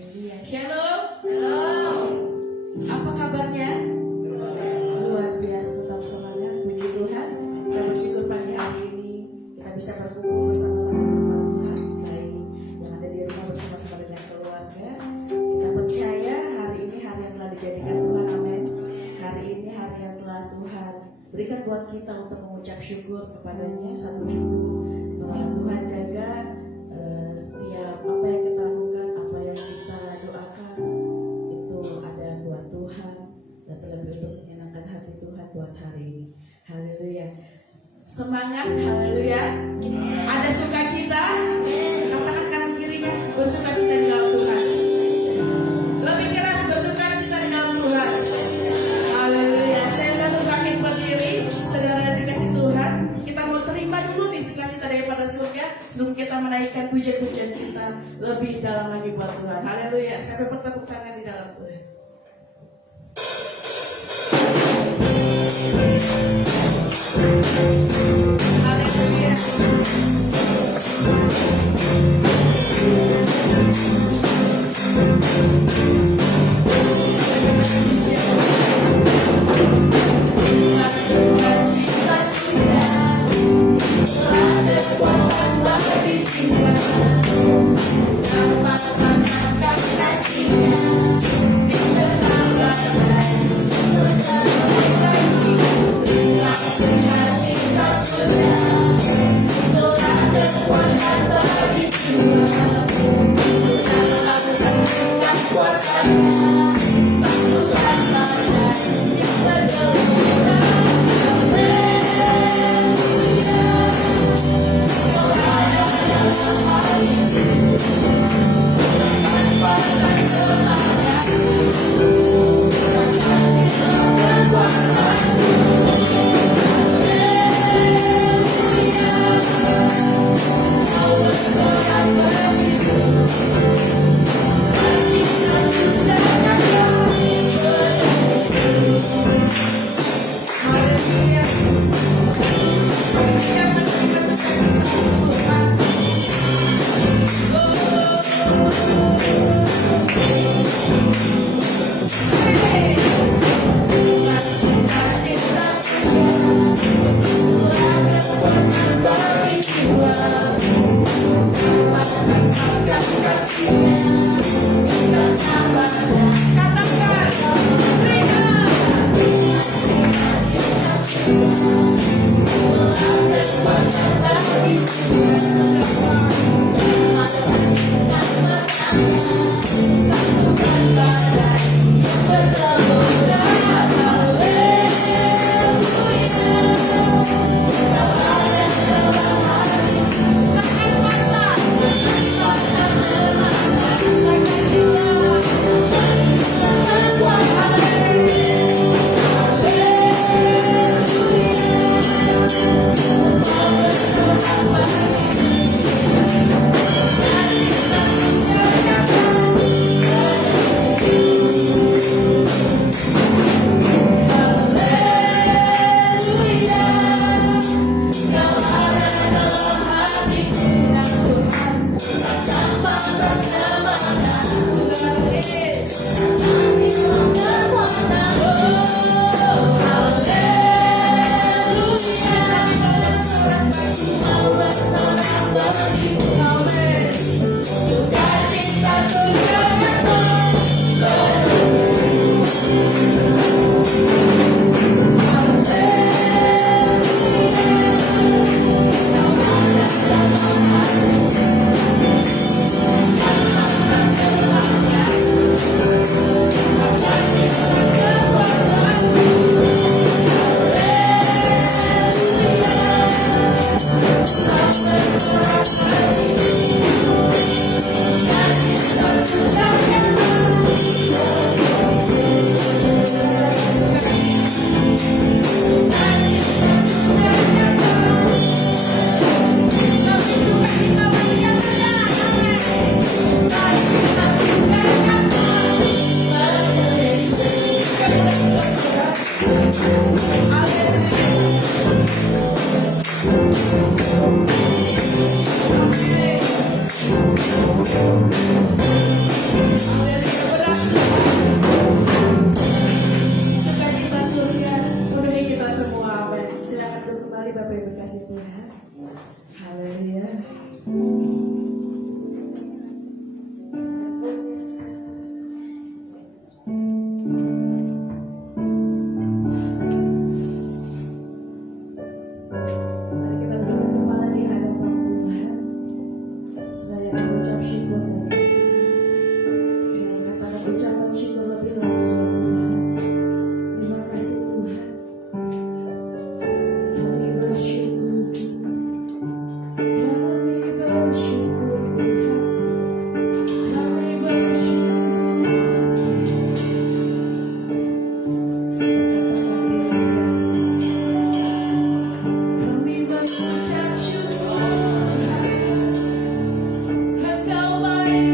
Iya. Shalom. Shalom. Apa kabarnya? Luar biasa, tetap semangat. Puji Tuhan. Kita bersyukur pagi hari ini kita bisa berkumpul bersama-sama dengan Tuhan. Baik yang ada di rumah bersama-sama dengan keluarga. Kita percaya hari ini hari yang telah dijadikan Tuhan. Amin. Hari ini hari yang telah Tuhan berikan buat kita untuk mengucap syukur kepadanya. Satu minggu Tuhan jaga setiap apa yang kita lakukan, apa yang kita doakan itu ada buat Tuhan dan terlebih untuk menyenangkan hati Tuhan buat hari ini. Haleluya. Semangat, haleluya. Ada sukacita. Katakan kanan kirinya, bersukacita di dalam Tuhan. Lebih keras, bersukacita di dalam Tuhan. Haleluya. Saya akan kaki berdiri, saudara dikasih Tuhan. Kita mau terima dulu nih sukacita daripada surga sebelum kita menaikkan pujian-pujian kita lebih dalam lagi buat Tuhan. Haleluya. Sampai bertepuk tangan di dalam Tuhan. Haleluya. mengucap syukur dari sehingga kata ucapan syukur lebih lagi buat Tuhan. Terima kasih Tuhan. Kami bersyukur, kami bersyukur Tuhan, kami bersyukur. Kami mengucap syukur Tuhan, Engkau baik.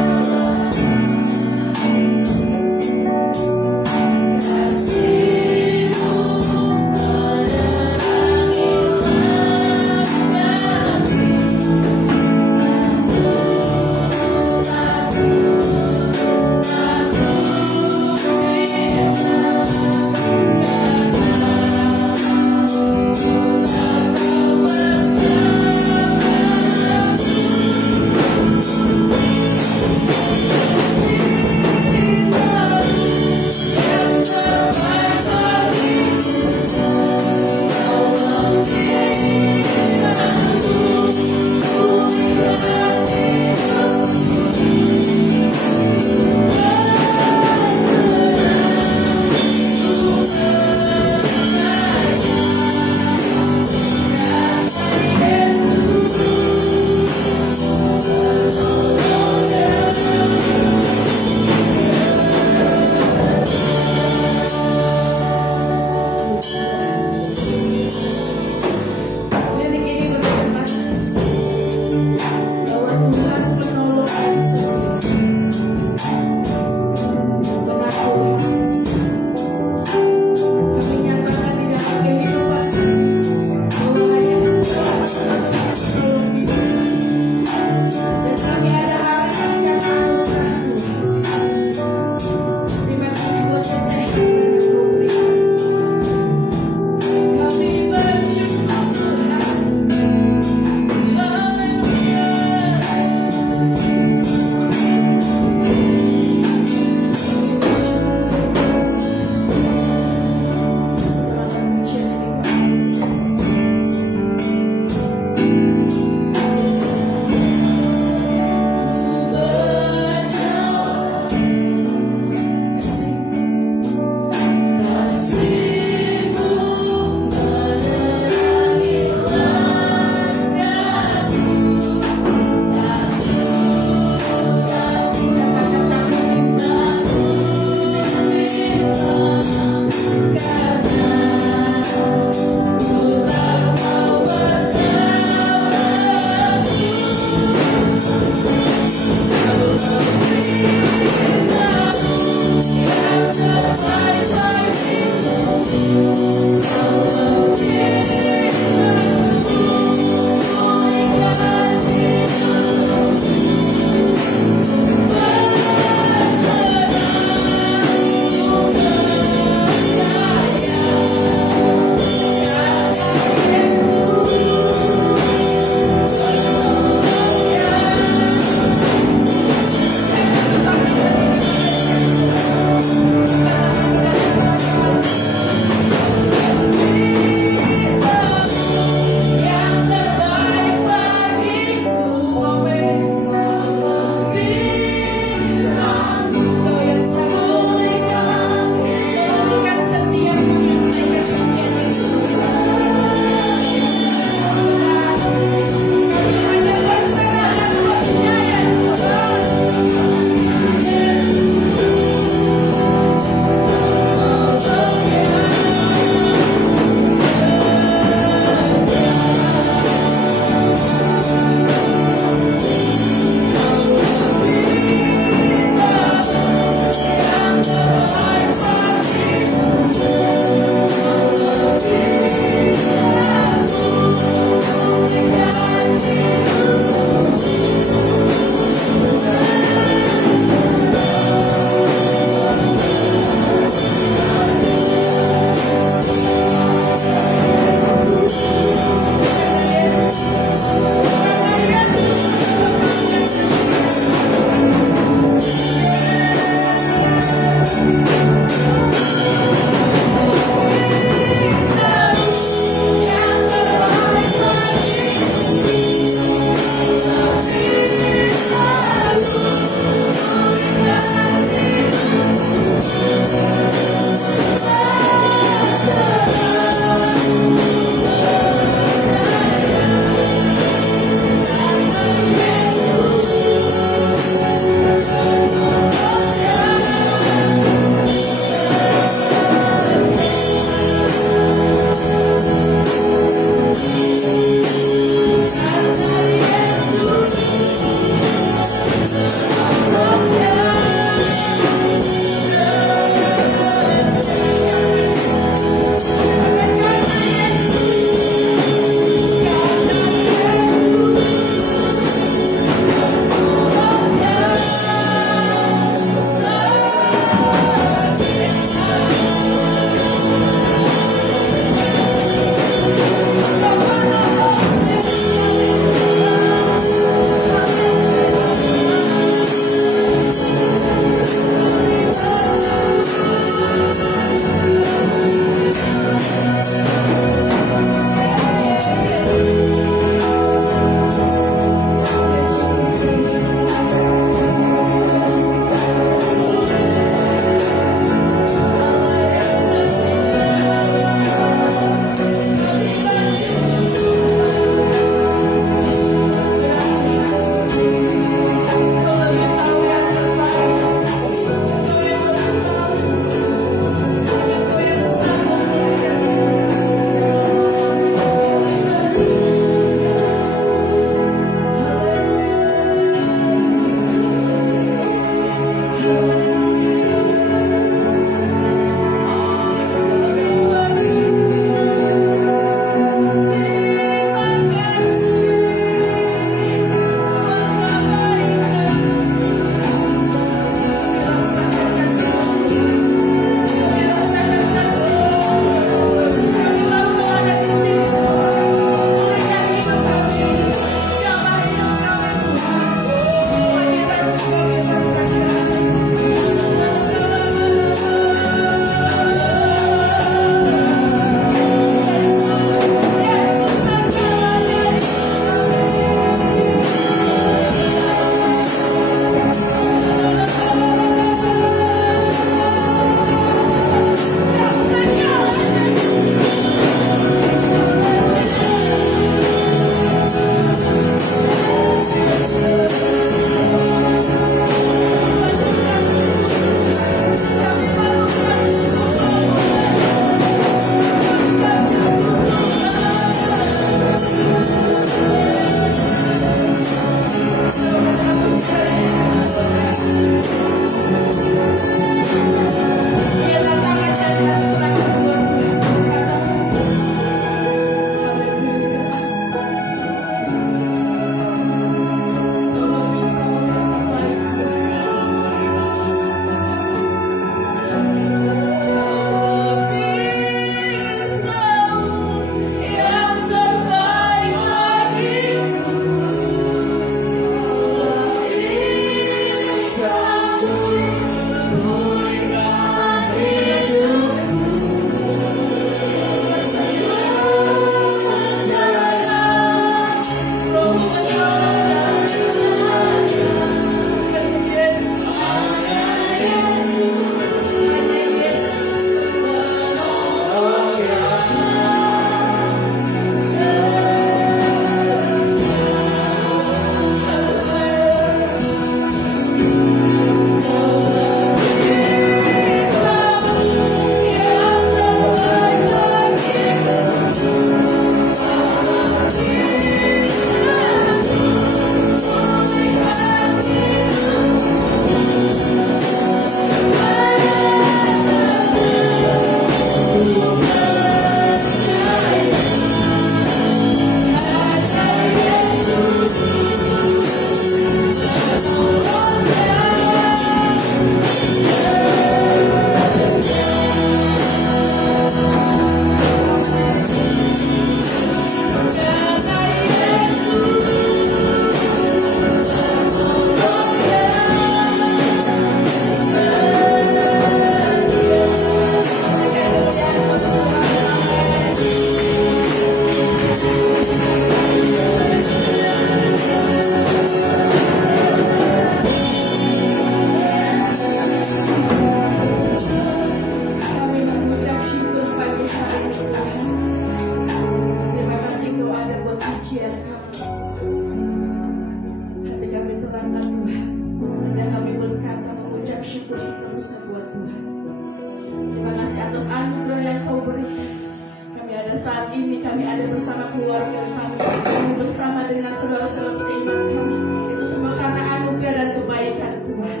ini kami ada bersama keluarga kami bersama dengan saudara-saudara seiman kami. Itu semua karena anugerah dan kebaikan Tuhan.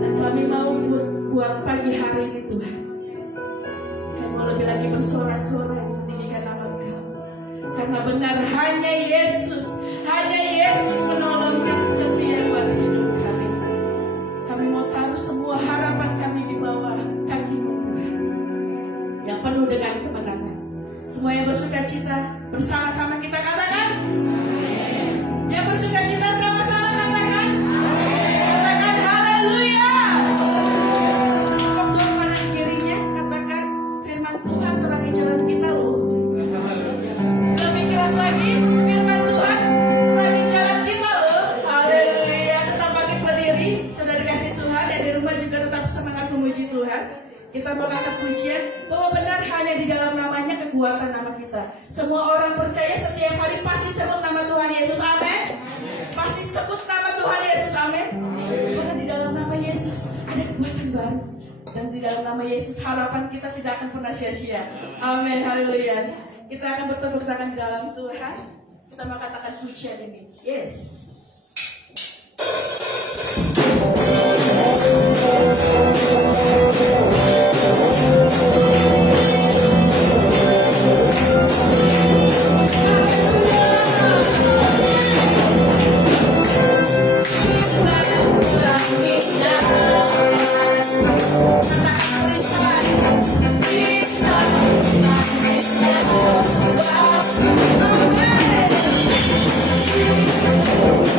Dan kami mau buat pagi hari ini Tuhan, kami mau lebih lagi bersorak-sorai meninggikan nama Kau. Karena benar hanya Yesus menolong dan setia buat hidup kami. Kami mau taruh semua harapan kami di bawah kaki-Mu Tuhan, yang penuh dengan kemenangan. Semua yang bersuka cita bersama-sama kita katakan. Yang bersuka cita sama-sama katakan. Katakan haleluya. Keblok kanan kirinya katakan, firman Tuhan terangi jalan kita loh. Lebih keras lagi, firman Tuhan terangi jalan kita loh. Haleluya. Tetap bangkit berdiri, saudara kasih Tuhan, dan di rumah juga tetap semangat memuji Tuhan. Kita mau angkat pujian bahwa benar hanya di dalam namanya kekuatan nama kita. Semua orang percaya setiap hari pasti sebut nama Tuhan Yesus, amin. Pasti sebut nama Tuhan Yesus, amin. Karena di dalam nama Yesus ada kekuatan baru. Dan di dalam nama Yesus harapan kita tidak akan pernah sia-sia. Amin, haleluya. Kita akan bertepuk tangan di dalam Tuhan. Kita mau katakan pujian ini. Yes. Oh,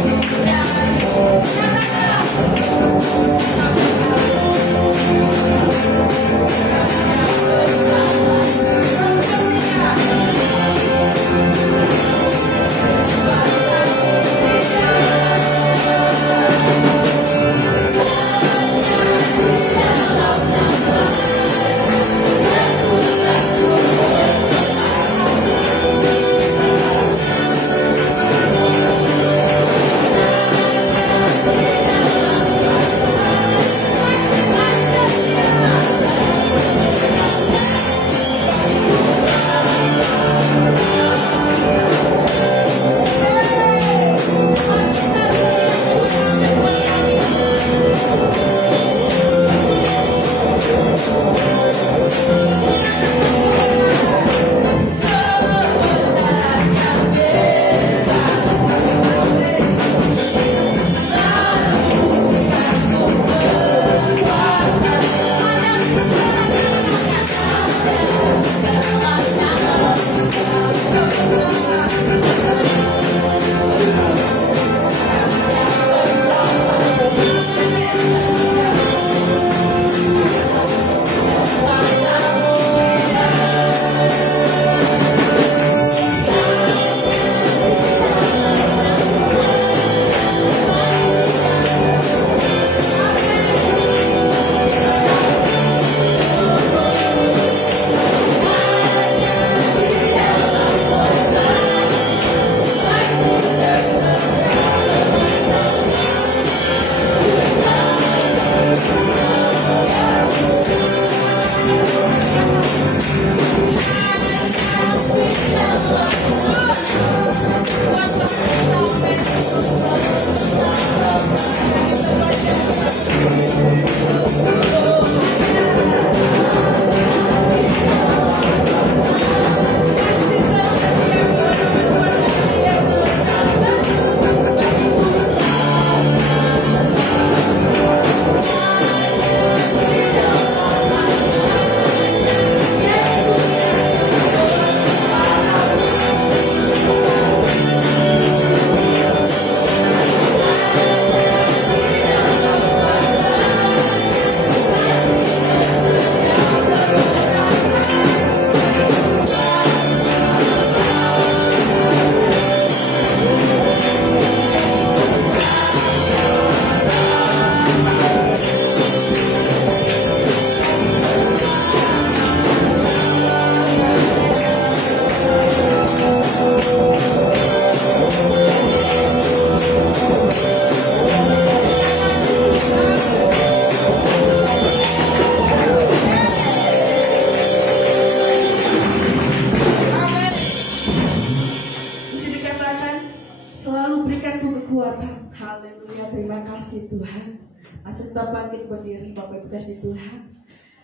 Mari kita bangkit berdiri Bapak Ibu kasih Tuhan.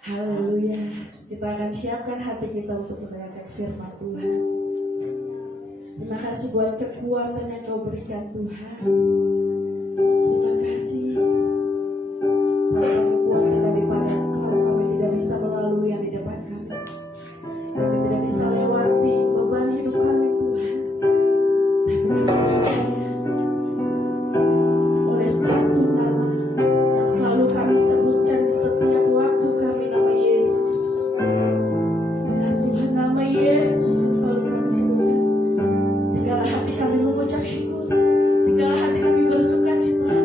Haleluya. Kita akan siapkan hati kita untuk mendengarkan firman Tuhan. Terima kasih buat kekuatan yang Kau berikan Tuhan. Terima kasih. Tanpa kekuatan daripada Engkau, kami tidak bisa melalui yang di depan kami. Kami tidak bisa lewati beban hidup kami Tuhan. Tapi kami percaya oleh satu nama yang selalu kami sebutkan di setiap waktu kami, nama Yesus. Benar Tuhan, nama Yesus yang selalu kami sebutkan. Tinggallah hati kami mengucap syukur, tinggallah hati kami bersuka cita.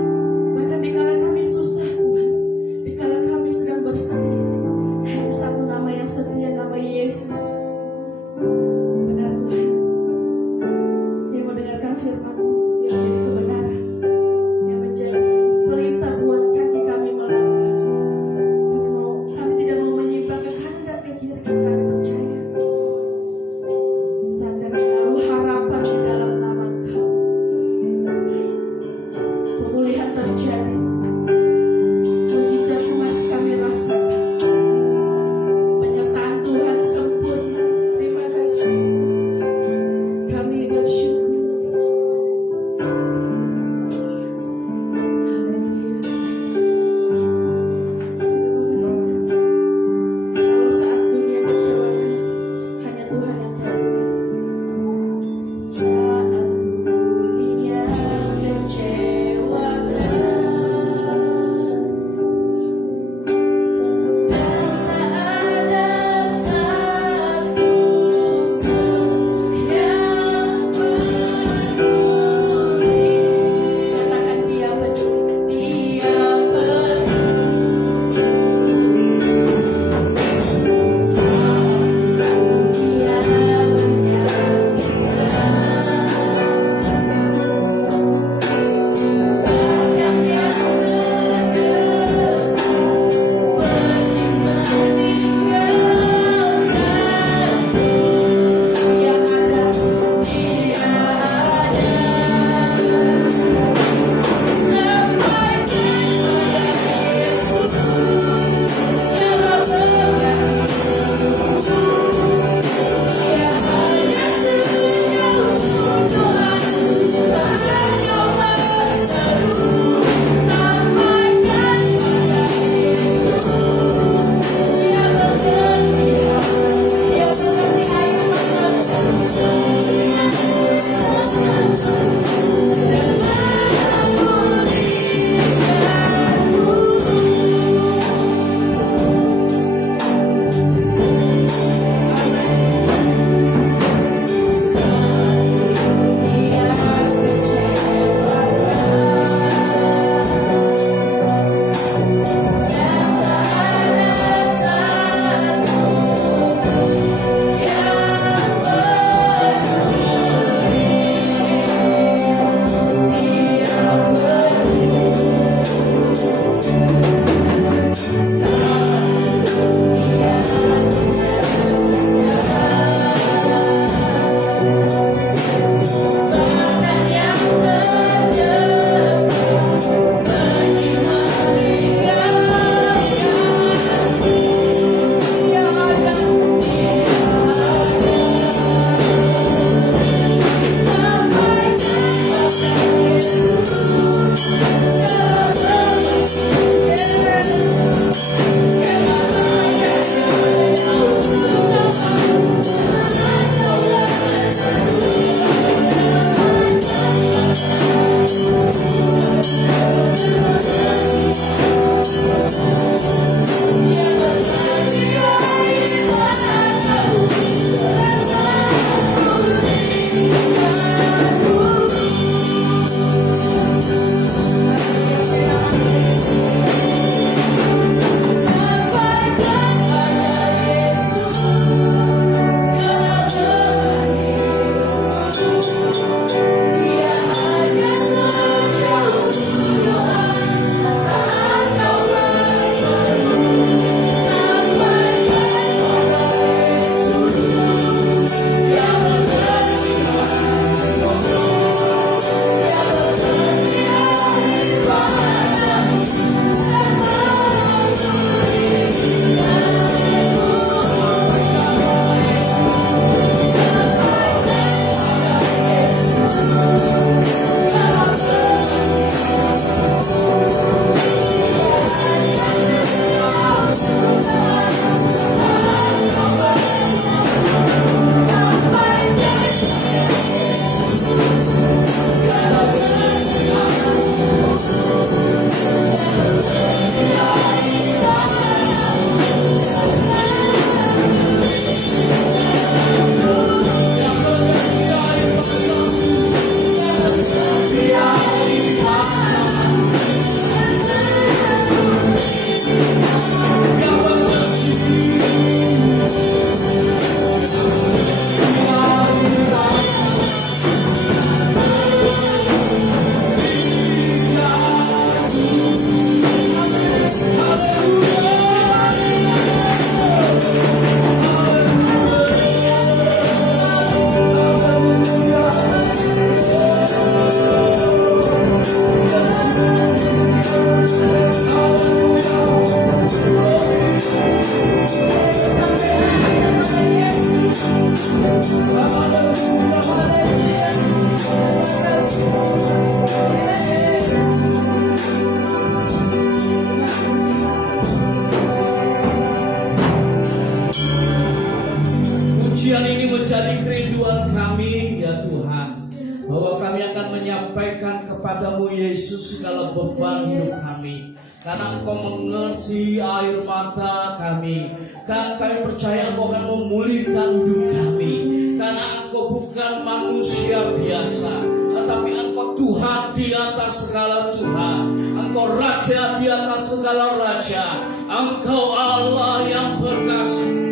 pujian ini menjadi kerinduan kami ya Tuhan, bahwa kami akan menyampaikan kepadamu Yesus segala beban hidup kami, karena Engkau mengerti air mata kami, kan kami percaya Engkau akan memulihkan hidup kami, karena Engkau bukan manusia biasa, tetapi Engkau Tuhan di atas segala Tuhan, Engkau Raja di atas segala Raja, Engkau Allah yang berkasih,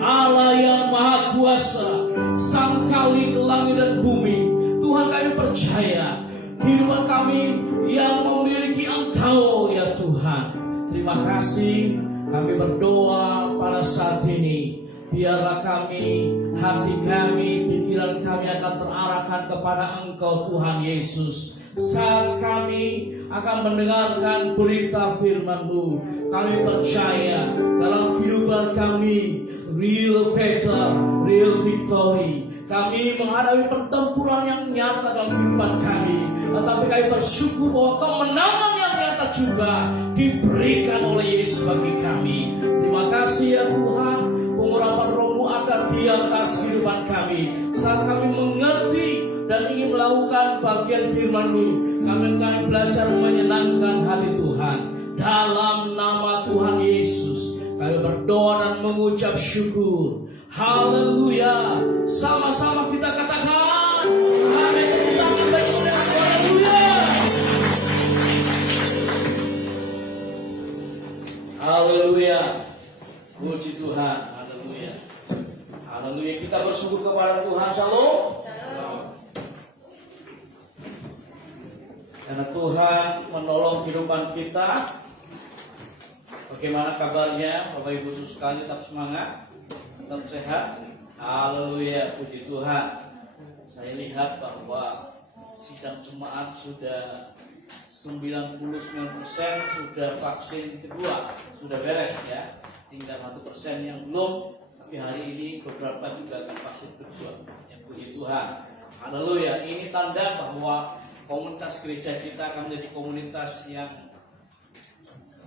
Allah yang maha kuasa, Sang Kali langit dan bumi. Tuhan, kami percaya kehidupan kami yang memiliki Engkau ya Tuhan. Terima kasih, kami berdoa pada saat ini, biarlah kami, hati kami, pikiran kami akan terarahkan kepada Engkau Tuhan Yesus. Saat kami akan mendengarkan berita firman-Mu, kami percaya dalam kehidupan kami real battle, real victory. Kami menghadapi pertempuran yang nyata dalam kehidupan kami, tetapi kami bersyukur bahwa kemenangan yang nyata juga diberikan oleh Yesus bagi kami. Terima kasih ya Tuhan, pengurapan Roh-Mu ada di atas kehidupan kami. Saat kami mengerti dan ingin melakukan bagian firman-Mu, kami belajar menyenangkan hati Tuhan. Dalam nama Tuhan Yesus kami berdoa dan mengucap syukur. Haleluya. Sama-sama kita katakan amin. Haleluya. Haleluya. Puji Tuhan. Haleluya. Haleluya. Kita bersyukur kepada Tuhan. Shalom. Karena Tuhan menolong kehidupan kita. Bagaimana kabarnya Bapak Ibu sekalian? Tetap semangat, tetap sehat. Haleluya, puji Tuhan. Saya lihat bahwa sidang jemaat sudah 99% sudah vaksin kedua, sudah beres ya. Tinggal 1% yang belum. Tapi hari ini beberapa juga akan vaksin kedua. Yang puji Tuhan. Haleluya. Ini tanda bahwa komunitas gereja kita akan menjadi komunitas yang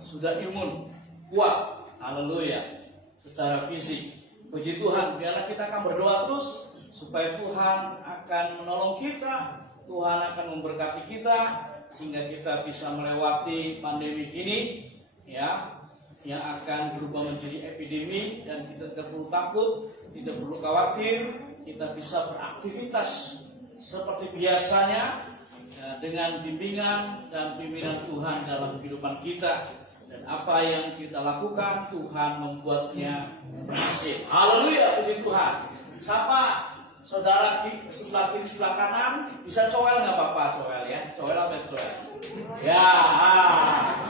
sudah imun, kuat. Haleluya. Secara fisik. Puji Tuhan, biarlah kita akan berdoa terus supaya Tuhan akan menolong kita, Tuhan akan memberkati kita sehingga kita bisa melewati pandemi ini ya, yang akan berubah menjadi epidemi, dan kita tidak perlu takut, tidak perlu khawatir, kita bisa beraktivitas seperti biasanya ya, dengan bimbingan dan pimpinan Tuhan dalam kehidupan kita. Dan apa yang kita lakukan, Tuhan membuatnya berhasil. Haleluya, puji Tuhan. Sapa saudara sebelah kiri, sebelah kanan. Bisa coel nggak Bapak? Coel ya. Coel apa coel? Ya,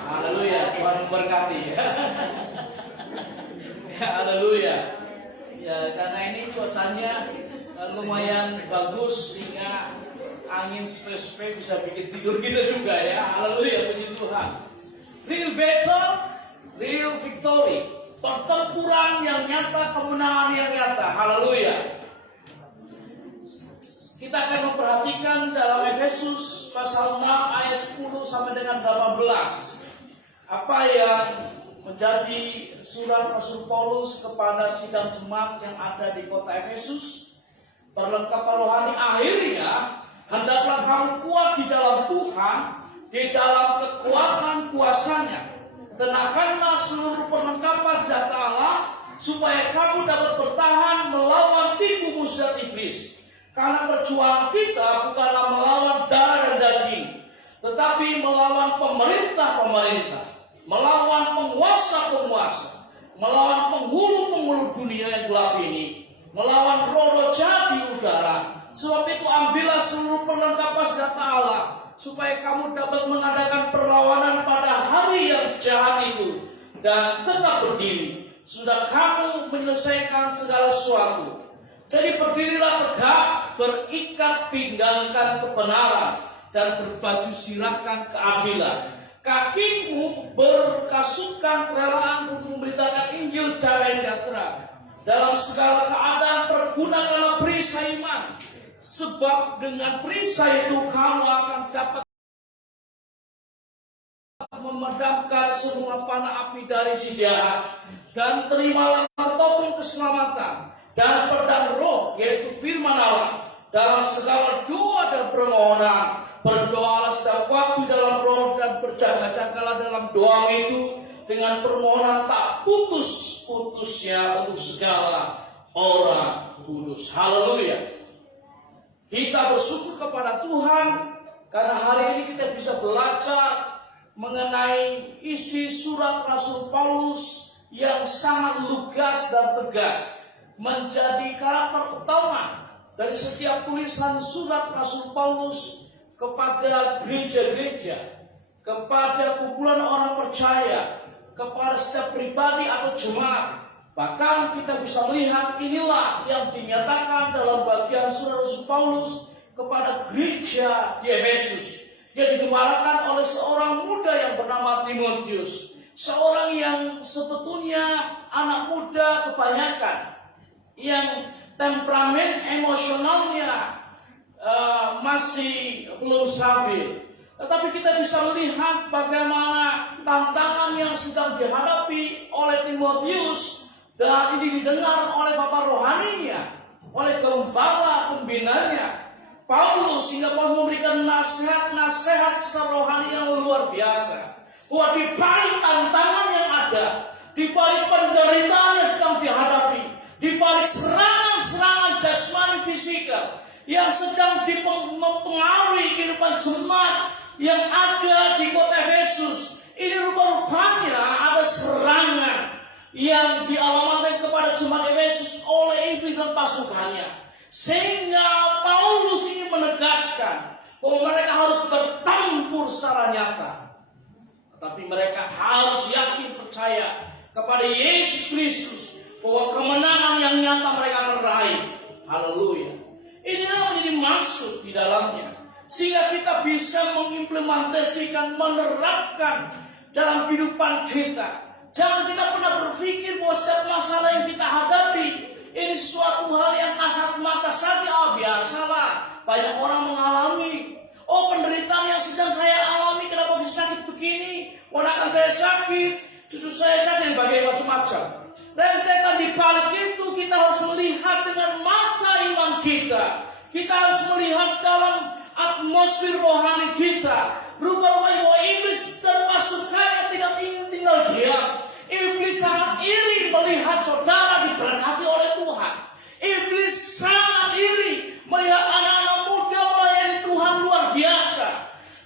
haleluya. Tuhan memberkati. Ya, haleluya. Ya, karena ini cuacanya lumayan bagus sehingga angin spray bisa bikin tidur kita juga ya. Haleluya, puji Tuhan. Real battle, real victory. Pertempuran yang nyata, kemenangan yang nyata. Haleluya. Kita akan memperhatikan dalam Efesus pasal 6 ayat 10 sampai dengan 18. Apa yang menjadi surat Rasul Paulus kepada sidang jemaat yang ada di kota Efesus. Perlengkapan rohani akhirnya, hendaklah kamu kuat di dalam Tuhan, di dalam kekuatan kuasanya. Kenakanlah seluruh perlengkapan senjata Allah, supaya kamu dapat bertahan melawan tipu muslihat iblis. Karena perjuangan kita bukanlah melawan darah dan daging, tetapi melawan pemerintah-pemerintah, melawan penguasa-penguasa, melawan penghulu-penghulu dunia yang gelap ini, melawan roh-roh jahat di udara. Sebab itu ambillah seluruh perlengkapan senjata Allah, supaya kamu dapat mengadakan perlawanan pada hari yang jahat itu dan tetap berdiri. Sudah kamu menyelesaikan segala sesuatu. Jadi berdirilah tegak, berikat pinggangkan kebenaran, dan berbaju sirahkan keadilan. Kakimu berkasutkan kerelaan untuk memberitakan Injil damai sejahtera. Dalam segala keadaan pergunakanlah perisai iman, sebab dengan perisai itu kamu akan dapat memadamkan semua panah api dari si jahat. Dan terimalah topeng keselamatan dan pedang roh, yaitu firman Allah. Dalam segala doa dan permohonan, berdoalah setiap waktu dalam roh dan berjaga-jagalah dalam doa itu dengan permohonan tak putus-putusnya untuk segala orang kudus. Haleluya. Kita bersyukur kepada Tuhan karena hari ini kita bisa belajar mengenai isi surat Rasul Paulus yang sangat lugas dan tegas, menjadi karakter utama dari setiap tulisan surat Rasul Paulus kepada gereja-gereja, kepada kumpulan orang percaya, kepada setiap pribadi atau jemaat. Bahkan kita bisa melihat inilah yang dinyatakan dalam bagian surat Rasul Paulus kepada gereja di Efesus yang digembalakan oleh seorang muda yang bernama Timotius, seorang yang sebetulnya anak muda kebanyakan, yang temperamen emosionalnya masih belum stabil. Tetapi kita bisa melihat bagaimana tantangan yang sedang dihadapi oleh Timotius, dan ini didengar oleh bapak rohaninya, oleh gembala pembinanya Paulus, sehingga Paulus memberikan nasihat-nasihat secara rohani yang luar biasa. Bahwa di balik tantangan yang ada, di balik penderitaan yang sedang dihadapi, di balik serangan-serangan jasmani fisikal yang sedang mempengaruhi kehidupan jemaat yang ada di kota Efesus, ini rupa-rupanya ada serangan yang dialamatkan kepada jemaat Efesus oleh iblis dan pasukannya. Sehingga Paulus ini menegaskan bahwa mereka harus bertempur secara nyata, tetapi mereka harus yakin percaya kepada Yesus Kristus bahwa kemenangan yang nyata mereka akan raih. Haleluya. Inilah menjadi maksud di dalamnya, sehingga kita bisa mengimplementasikan, menerapkan dalam kehidupan kita. Jangan kita pernah berpikir bahwa setiap masalah yang kita hadapi ini sesuatu hal yang kasat mata saja. Biasalah, banyak orang mengalami. Penderitaan yang sedang saya alami, kenapa bisa sakit begini? Ponakan saya sakit, cucu saya sakit, dan berbagai macam-macam. Rentetan di balik itu kita harus melihat dengan mata iman kita. Kita harus melihat dalam atmosfer rohani kita. Rupa-rupanya bahwa iblis dan pasukannya tidak ingin tinggal diam. Iblis sangat iri melihat saudara diberkati oleh Tuhan. Iblis sangat iri melihat anak-anak muda melayani Tuhan luar biasa.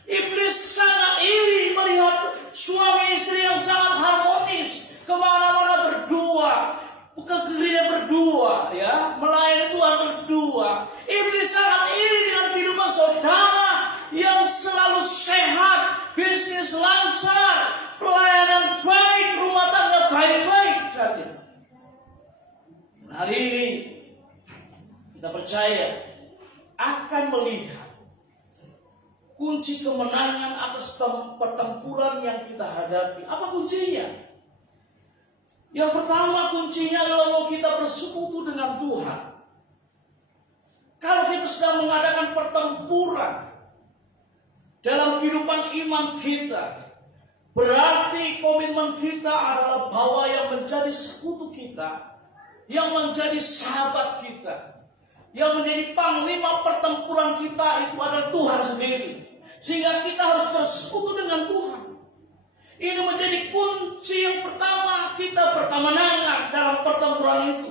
Iblis sangat iri melihat suami istri yang sangat harmonis, kemana-mana berdua, ke gereja berdua, ya, melayani Tuhan berdua. Iblis sangat iri dengan kehidupan saudara yang selalu sehat, bisnis lancar, pelayanan baik, rumah tangga baik-baik saja. Hari ini kita percaya akan melihat kunci kemenangan atas pertempuran yang kita hadapi. Apa kuncinya? Yang pertama, kuncinya adalah mau kita bersekutu dengan Tuhan. Kalau kita sedang mengadakan pertempuran dalam kehidupan iman kita, berarti komitmen kita adalah bahwa yang menjadi sekutu kita, yang menjadi sahabat kita, yang menjadi panglima pertempuran kita itu adalah Tuhan sendiri. Sehingga kita harus bersekutu dengan Tuhan. Ini menjadi kunci yang pertama kita berkemenangan dalam pertempuran itu.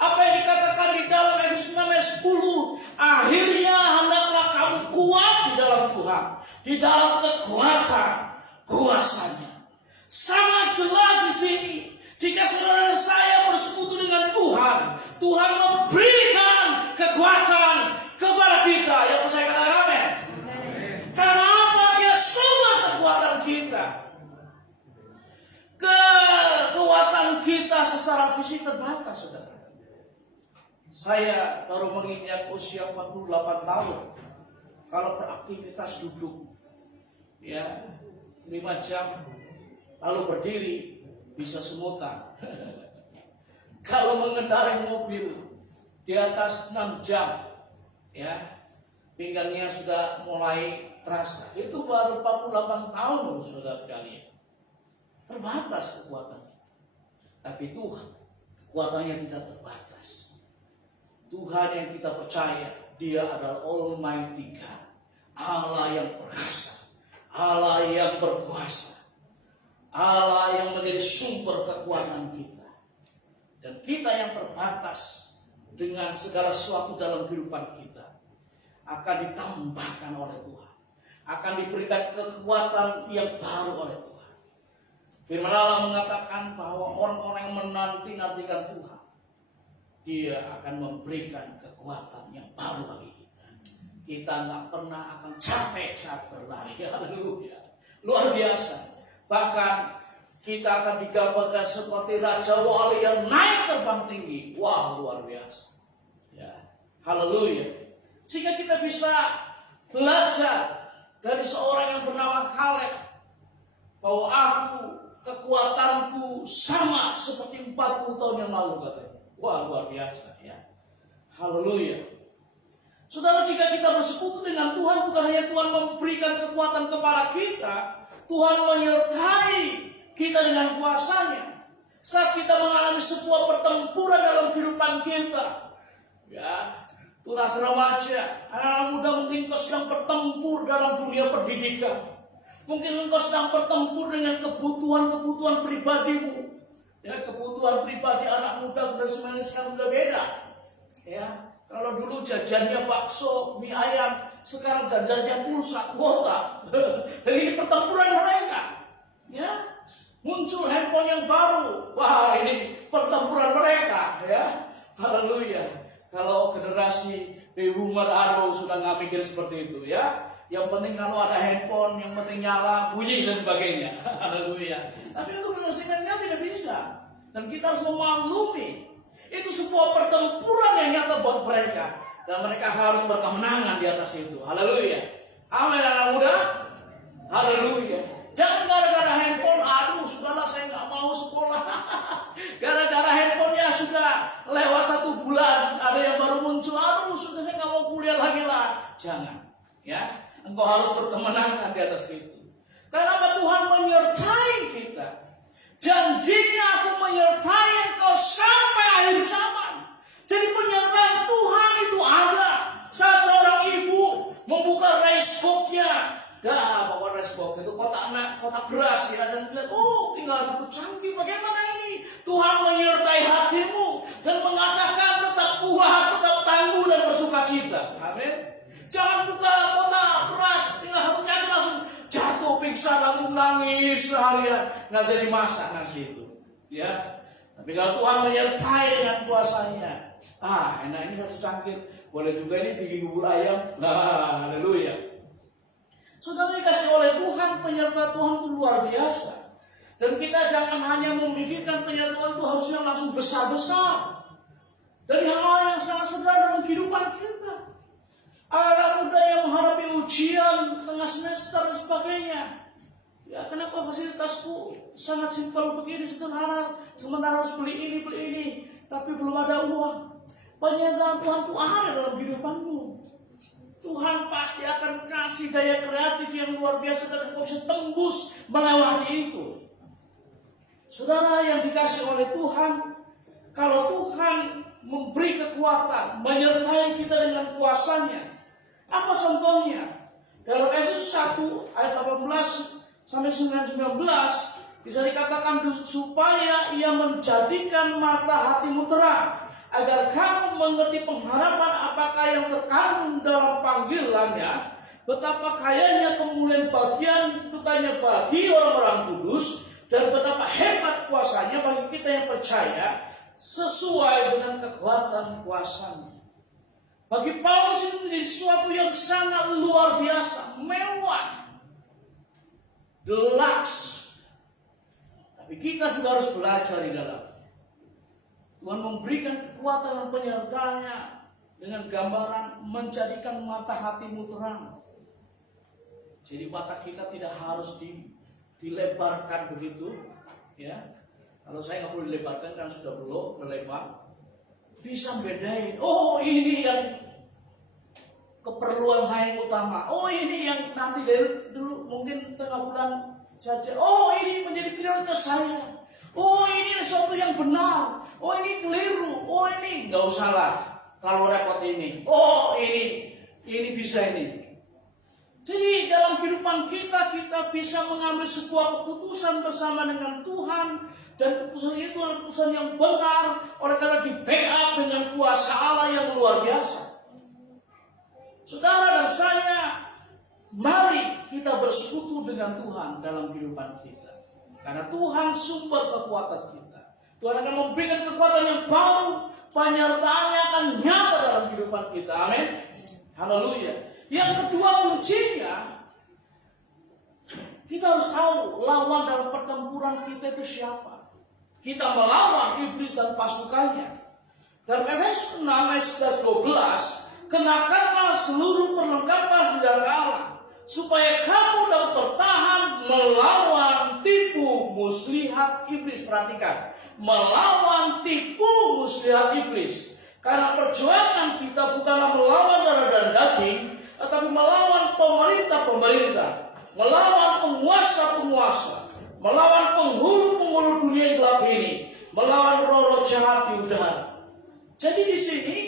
Apa yang dikatakan di dalam Efesus 6 ayat 10, akhirnya hendaklah kamu kuat di dalam Tuhan, di dalam kekuatan kuasanya. Sangat jelas di sini, jika saudara saya bersekutu dengan Tuhan, Tuhan memberikan kekuatan kepada kita. Yang percaya katakan amin. Karena apa? Dia semua kekuatan kita. Kekuatan kita secara fisik terbatas, saudara. Saya baru menginjak usia 48 tahun. Kalau beraktivitas duduk, ya 5 jam, lalu berdiri bisa semutan. Kalau mengendarai mobil di atas 6 jam, ya pinggangnya sudah mulai terasa. Itu baru 48 tahun, saudara kalian. Terbatas kekuatan kita. Tapi Tuhan, kekuatannya tidak terbatas. Tuhan yang kita percaya, Dia adalah Almighty God, Allah yang perkasa, Allah yang berkuasa, Allah yang menjadi sumber kekuatan kita. Dan kita yang terbatas dengan segala sesuatu dalam kehidupan kita akan ditambahkan oleh Tuhan, akan diberikan kekuatan yang baru oleh Tuhan. Firman Allah mengatakan bahwa orang-orang yang menanti-nantikan Tuhan, Dia akan memberikan kekuatan yang baru bagi kita. Kita nggak pernah akan capek saat berlari. Haleluya. Luar biasa. Bahkan kita akan digambarkan seperti Raja Wali yang naik terbang tinggi. Wah, luar biasa. Ya. Haleluya. Sehingga kita bisa belajar dari seorang yang bernama Kaleb bahwa kekuatanku sama seperti 40 tahun yang lalu katanya. Wah, luar biasa ya. Haleluya. Saudara, jika kita bersekutu dengan Tuhan, bukan hanya Tuhan memberikan kekuatan kepada kita, Tuhan menyertai kita dengan kuasanya. Saat kita mengalami sebuah pertempuran dalam kehidupan kita, ya, tunas remaja, anak muda, mungkin kau sedang bertempur dalam dunia pendidikan. Mungkin engkau sedang bertempur dengan kebutuhan pribadimu. Ya, kebutuhan pribadi anak muda sekarang sudah beda. Ya, kalau dulu jajannya bakso, mie ayam, sekarang jajannya pulsa, kuota. Dan ini pertempuran mereka. Ya, muncul handphone yang baru. Wah, ini pertempuran mereka. Ya, haleluya. Kalau generasi baby boomer sudah nggak mikir seperti itu, ya. Yang penting kalau ada handphone, yang penting nyala, bunyi dan sebagainya. Haleluya. Tapi untuk generasi milenial tidak bisa. Dan kita harus memaklumi itu sebuah pertempuran yang nyata buat mereka. Dan mereka harus berkemenangan di atas itu. Haleluya. Amin anak muda. Haleluya. Jangan gara-gara handphone, sudahlah saya nggak mau sekolah. Gara-gara handphone ya sudah lewat 1 bulan, ada yang baru muncul, sudah saya nggak mau kuliah lagi lah. Jangan, ya. Engkau harus berkemenangan di atas itu. Karena Tuhan menyertai kita. Janjinya, aku menyertai engkau sampai akhir zaman. Jadi penyertaan Tuhan itu ada. Saat seorang ibu membuka rice box-nya, bawa rice box itu kotak beras ya, dan bilang, tinggal 1 cangkir, bagaimana ini? Tuhan menyertai hatimu dan mengatakan tetap kuat, tetap tangguh dan bersukacita. Amin. Jangan buka kotak beras, tinggal 1 cangkir langsung jatuh pingsan, langsung nangis seharian, nggak jadi masak nasi itu. Ya. Tapi kalau Tuhan menyertai dengan kuasanya, enak ini 1 cangkir, boleh juga ini bikin bubur ayam. Nah, haleluya. Saudara dikasih oleh Tuhan, penyertaan Tuhan itu luar biasa. Dan kita jangan hanya memikirkan penyertaan itu harusnya langsung besar-besar. Dari hal yang sangat sederhana dalam kehidupan kita. Anak muda yang menghadapi ujian tengah semester dan sebagainya. Ya, kenapa fasilitasku sangat simpel begini, sederhana, sementara harus beli ini, tapi belum ada uang. Penyertaan Tuhan itu ada dalam kehidupanmu. Tuhan pasti akan kasih daya kreatif yang luar biasa dan kau bisa tembus melewati itu. Saudara yang dikasih oleh Tuhan, kalau Tuhan memberi kekuatan, menyertai kita dengan kuasanya. Apa contohnya? Dalam Efesus 1 ayat 18 sampai 19 bisa dikatakan supaya ia menjadikan mata hatimu terang, agar kamu mengerti pengharapan apakah yang terkandung dalam panggilannya, betapa kayanya kemuliaan bagian tukanya bagi orang-orang kudus, dan betapa hebat kuasanya bagi kita yang percaya sesuai dengan kekuatan kuasanya. Bagi Paulus itu menjadi sesuatu yang sangat luar biasa, mewah, deluxe. Tapi kita juga harus belajar di dalam. Tuhan memberikan kekuatan dan penyertaannya dengan gambaran menjadikan mata hatimu terang. Jadi mata kita tidak harus dilebarkan begitu, ya. Kalau saya nggak perlu dilebarkan kan sudah belum lebar. Bisa bedain, ini yang keperluan saya yang utama. Ini yang nanti dari dulu mungkin tengah bulan jajan. Ini menjadi prioritas saya. Ini sesuatu yang benar. Ini keliru. Ini nggak usah lah. kalau repot ini. Oh ini bisa ini. Jadi dalam kehidupan kita bisa mengambil sebuah keputusan bersama dengan Tuhan. Dan keputusan itu adalah keputusan yang benar. Oleh karena di backup dengan kuasa Allah yang luar biasa. Saudara dan saya, mari kita bersekutu dengan Tuhan dalam kehidupan kita. Karena Tuhan sumber kekuatan kita. Tuhan akan memberikan kekuatan yang baru. Penyertaannya akan nyata dalam kehidupan kita. Amin. Haleluya. Yang kedua kuncinya, kita harus tahu lawan dalam pertempuran kita itu siapa. Kita melawan iblis dan pasukannya. Dalam Efesus 6 ayat 11-12, kenakanlah seluruh perlengkapan senjata Allah, supaya kamu dapat bertahan melawan tipu muslihat iblis. Perhatikan, melawan tipu muslihat iblis. Karena perjuangan kita bukanlah melawan darah dan daging, tetapi melawan pemerintah-pemerintah, melawan penguasa-penguasa, melawan penghulu-penghulu dunia yang gelap ini, melawan roh-roh jahat di udara. Jadi di sini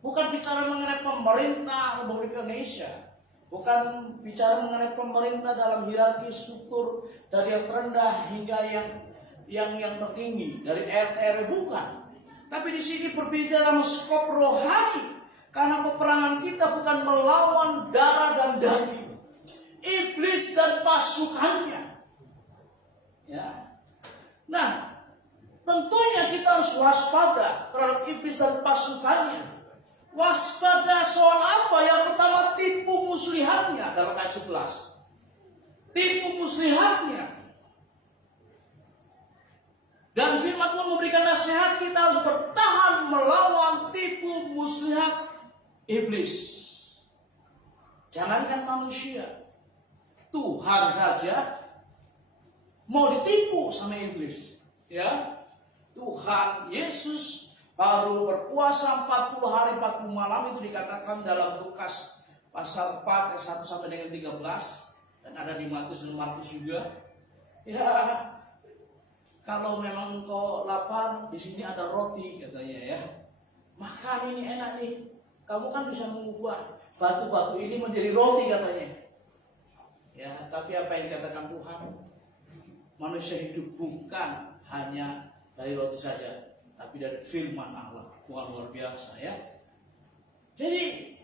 bukan bicara mengenai pemerintah Republik Indonesia, bukan bicara mengenai pemerintah dalam hierarki struktur dari yang terendah hingga yang tertinggi, dari RT RW, bukan. Tapi di sini berbicara dalam skop rohani. Karena peperangan kita bukan melawan darah dan daging, iblis dan pasukannya. Ya. Nah, tentunya kita harus waspada terhadap iblis dan pasukannya. Waspada soal apa? Yang pertama, tipu muslihatnya dalam ayat 11. Tipu muslihatnya. Dan firman Tuhan memberikan nasihat, kita harus bertahan melawan tipu muslihat iblis. Jangankan manusia, Tuhan saja mau ditipu sama iblis. Ya, Tuhan Yesus baru berpuasa 40 hari 40 malam, itu dikatakan dalam Lukas pasal 4 ayat 1 sampai dengan 13, dan ada di Matius dan Markus juga. Ya, kalau memang engkau lapar, di sini ada roti katanya ya. Makan ini enak nih. Kamu kan bisa mengubah batu-batu ini menjadi roti katanya. Ya, tapi apa yang dikatakan Tuhan? Manusia hidup bukan hanya dari roti saja, tapi dari firman Allah. Tuhan luar biasa ya. Jadi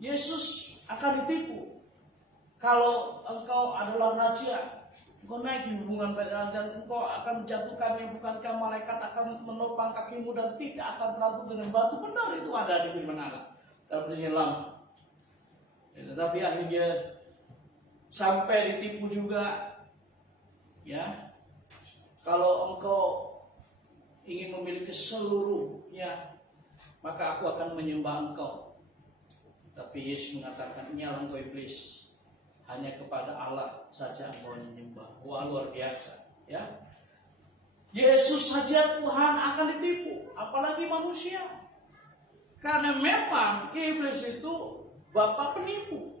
Yesus akan ditipu. Kalau engkau adalah raja, engkau naik di hubungan dan engkau akan menjatuhkannya, bukankah malaikat akan menopang kakimu dan tidak akan terantuk dengan batu? Benar, itu ada di firman Allah dalam Perjanjian Lama. Ya, tetapi akhirnya sampai ditipu juga. Ya, kalau engkau ingin memiliki seluruhnya, maka aku akan menyembah engkau. Tapi Yesus mengatakan, ingatlah engkau iblis, hanya kepada Allah saja engkau menyembah. Wah, luar biasa ya. Yesus saja Tuhan akan ditipu, apalagi manusia. Karena memang iblis itu bapak penipu.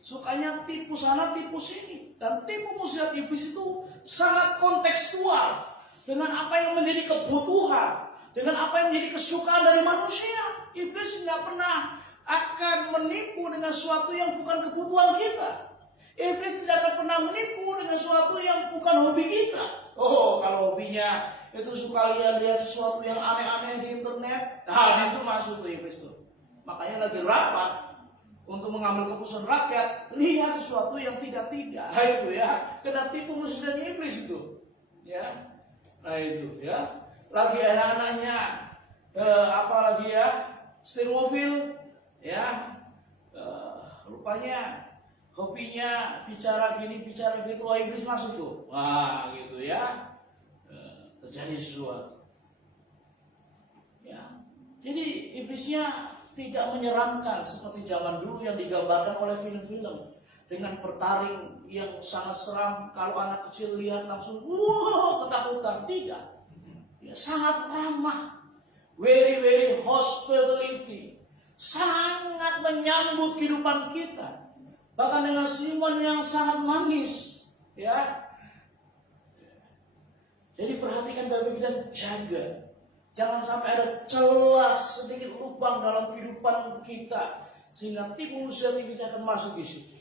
Sukanya tipu sana tipu sini. Dan tipu muslihat iblis itu sangat kontekstual dengan apa yang menjadi kebutuhan, dengan apa yang menjadi kesukaan dari manusia. Iblis nggak pernah akan menipu dengan sesuatu yang bukan kebutuhan kita. Iblis tidak akan pernah menipu dengan sesuatu yang bukan hobi kita. Oh, kalau hobinya itu suka lihat sesuatu yang aneh-aneh di internet, nah itu masuk tuh iblis tuh. Makanya lagi rapat untuk mengambil keputusan rakyat, lihat sesuatu yang tidak-tidak. Nah itu ya, kena tipu muslihat iblis itu. Ya, nah itu ya. Lagi anak-anaknya apa lagi ya, setir mobil. Ya, rupanya hobinya bicara gini, bicara gitu, wah iblis masuk tuh. Wah gitu ya, terjadi sesuatu. Ya, jadi iblisnya tidak menyeramkan seperti zaman dulu yang digambarkan oleh film-film dengan bertaring yang sangat seram. Kalau anak kecil lihat langsung, wah ketakutan. Tidak, ya, sangat ramah, very hospitality. Sangat menyambut kehidupan kita, bahkan dengan senyuman yang sangat manis, ya. Jadi perhatikan Bapak dan jaga Jangan sampai ada celah sedikit lubang dalam kehidupan kita sehingga tipu muslihat iblis akan masuk di situ.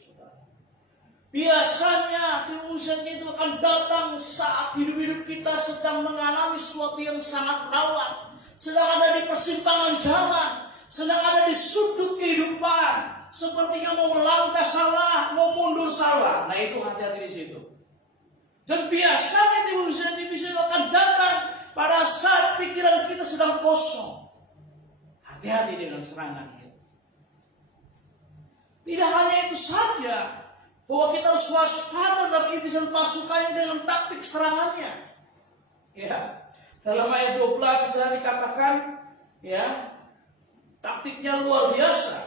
Biasanya tipu muslihat itu akan datang saat hidup kita sedang mengalami sesuatu yang sangat rawan, sedang ada di persimpangan jalan, sedang ada di sudut kehidupan, sepertinya mau melangkah salah, mau mundur salah. Nah itu hati-hati di situ. Dan biasanya tipu muslihat iblis itu akan datang pada saat pikiran kita sedang kosong. Hati-hati dengan serangannya. Tidak hanya itu saja, bahwa kita harus waspada dalam iblis dan pasukannya dengan taktik serangannya. Ya, dalam ayat 12 sudah dikatakan, ya, taktiknya luar biasa,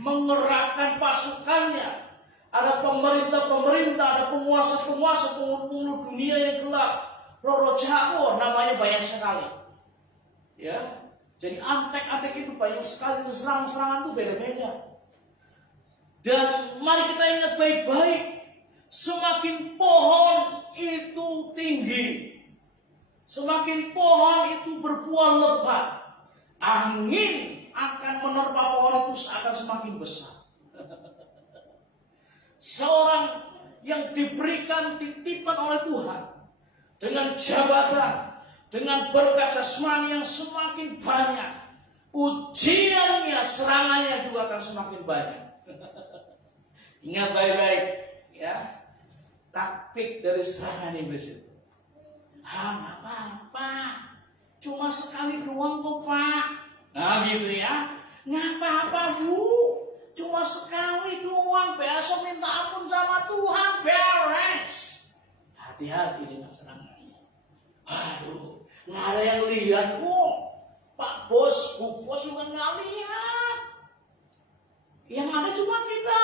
mengerahkan pasukannya. Ada pemerintah-pemerintah, ada penguasa-penguasa, penghulu dunia yang gelap. Roh-roh jahat, namanya banyak sekali. Ya, jadi antek-antek itu banyak sekali, serangan-serangan itu beda-beda. Dan mari kita ingat baik-baik, semakin pohon itu tinggi, semakin pohon itu berbuah lebat, angin akan menerpa pohon itu akan semakin besar. Seorang yang diberikan titipan oleh Tuhan dengan jabatan, dengan berkat jasmani yang semakin banyak, ujiannya, serangannya juga akan semakin banyak. Ingat baik-baik, ya, taktik dari serangan iblis itu. Nggak apa-apa, cuma sekali doang kok Pak. Nah gitu ya, nggak apa-apa Bu, cuma sekali doang, besok minta ampun sama Tuhan, beres. Hati-hati dengan serangannya. Aduh, nggak ada yang lihat kok. Pak Bos, Bu Bos juga nggak lihat. Yang ada cuma kita.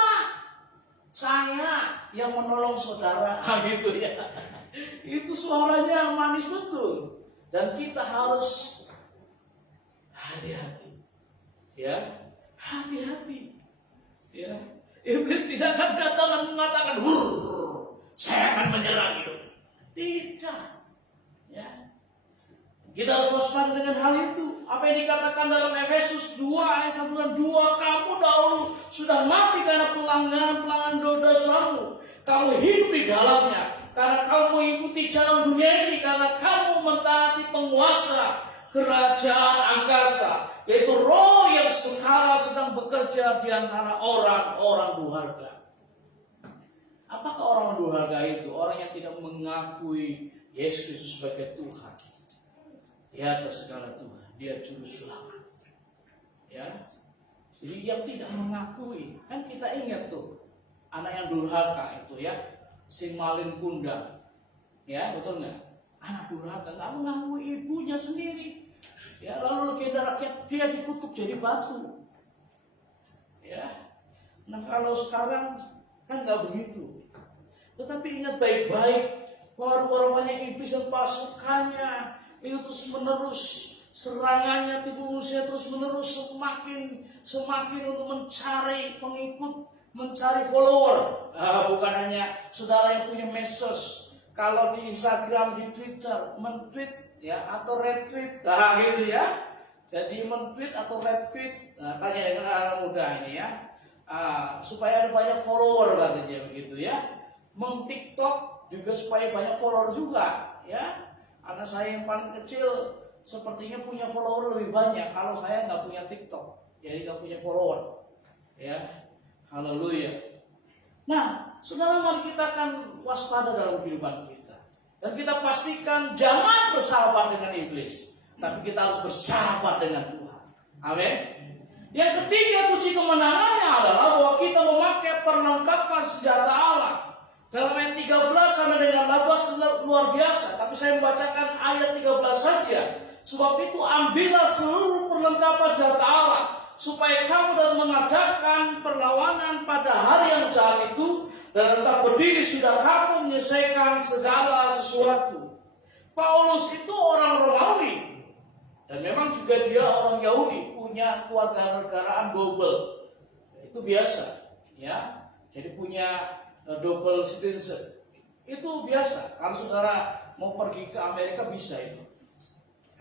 Saya yang menolong saudara. Nah, gitu ya. Itu suaranya manis betul. Dan kita harus hati-hati. Ya, hati-hati. Ya, iblis tidak akan datang dan mengatakan, saya akan menyerang itu. Tidak. Ya. Kita harus waspada dengan hal itu. Apa yang dikatakan dalam Efesus 2 ayat 1 dan 2, kamu dahulu sudah mati karena pelanggaran dosamu. Kamu hidup di dalamnya karena kamu mengikuti jalan dunia ini, karena kamu mentaati penguasa kerajaan angkasa, yaitu roh yang sekarang sedang bekerja di antara orang-orang durhaka. Apakah orang durhaka itu? Orang yang tidak mengakui Yesus Kristus sebagai Tuhan. Di atas segala Tuhan, dia juru selamat. Ya, jadi yang tidak mengakui, kan kita ingat tuh anak yang durhaka itu ya, si malin kundang, ya betul nggak? Anak durhaka nggak mengakui ibunya sendiri, ya lalu legenda rakyat dia dikutuk jadi batu. Ya, nah kalau sekarang kan nggak begitu. Tetapi ingat baik-baik bahwa rupanya iblis dan pasukannya itu terus menerus, serangannya tipu muslihat terus menerus, semakin untuk mencari pengikut, mencari follower. Bukan hanya saudara yang punya medsos, kalau di Instagram, di Twitter, men-tweet ya atau retweet, nah gitu ya. Jadi men-tweet atau retweet, nah, tanya dengan anak muda ini ya, supaya ada banyak follower katanya begitu ya. Men-TikTok juga supaya banyak follower juga ya. Anak saya yang paling kecil sepertinya punya follower lebih banyak. Kalau saya nggak punya TikTok, jadi nggak punya follower. Ya, haleluya. Nah, saudara, mari kita akan waspada dalam kehidupan kita, dan kita pastikan jangan bersahabat dengan iblis, tapi kita harus bersahabat dengan Tuhan. Amin. Yang ketiga, kunci kemenangannya adalah bahwa kita memakai perlengkapan senjata Allah. Dalam ayat 13 sampai dengan 18 luar biasa, tapi saya membacakan ayat 13 saja. Sebab itu ambillah seluruh perlengkapan senjata Allah, supaya kamu dapat mengadakan perlawanan pada hari yang jahat itu, dan tetap berdiri sudah kamu menyelesaikan segala sesuatu. Paulus itu orang Romawi, dan memang juga dia orang Yahudi, punya kewarganegaraan double. Itu biasa, ya. Jadi punya double citizen. Itu biasa. Kalau saudara mau pergi ke Amerika bisa itu.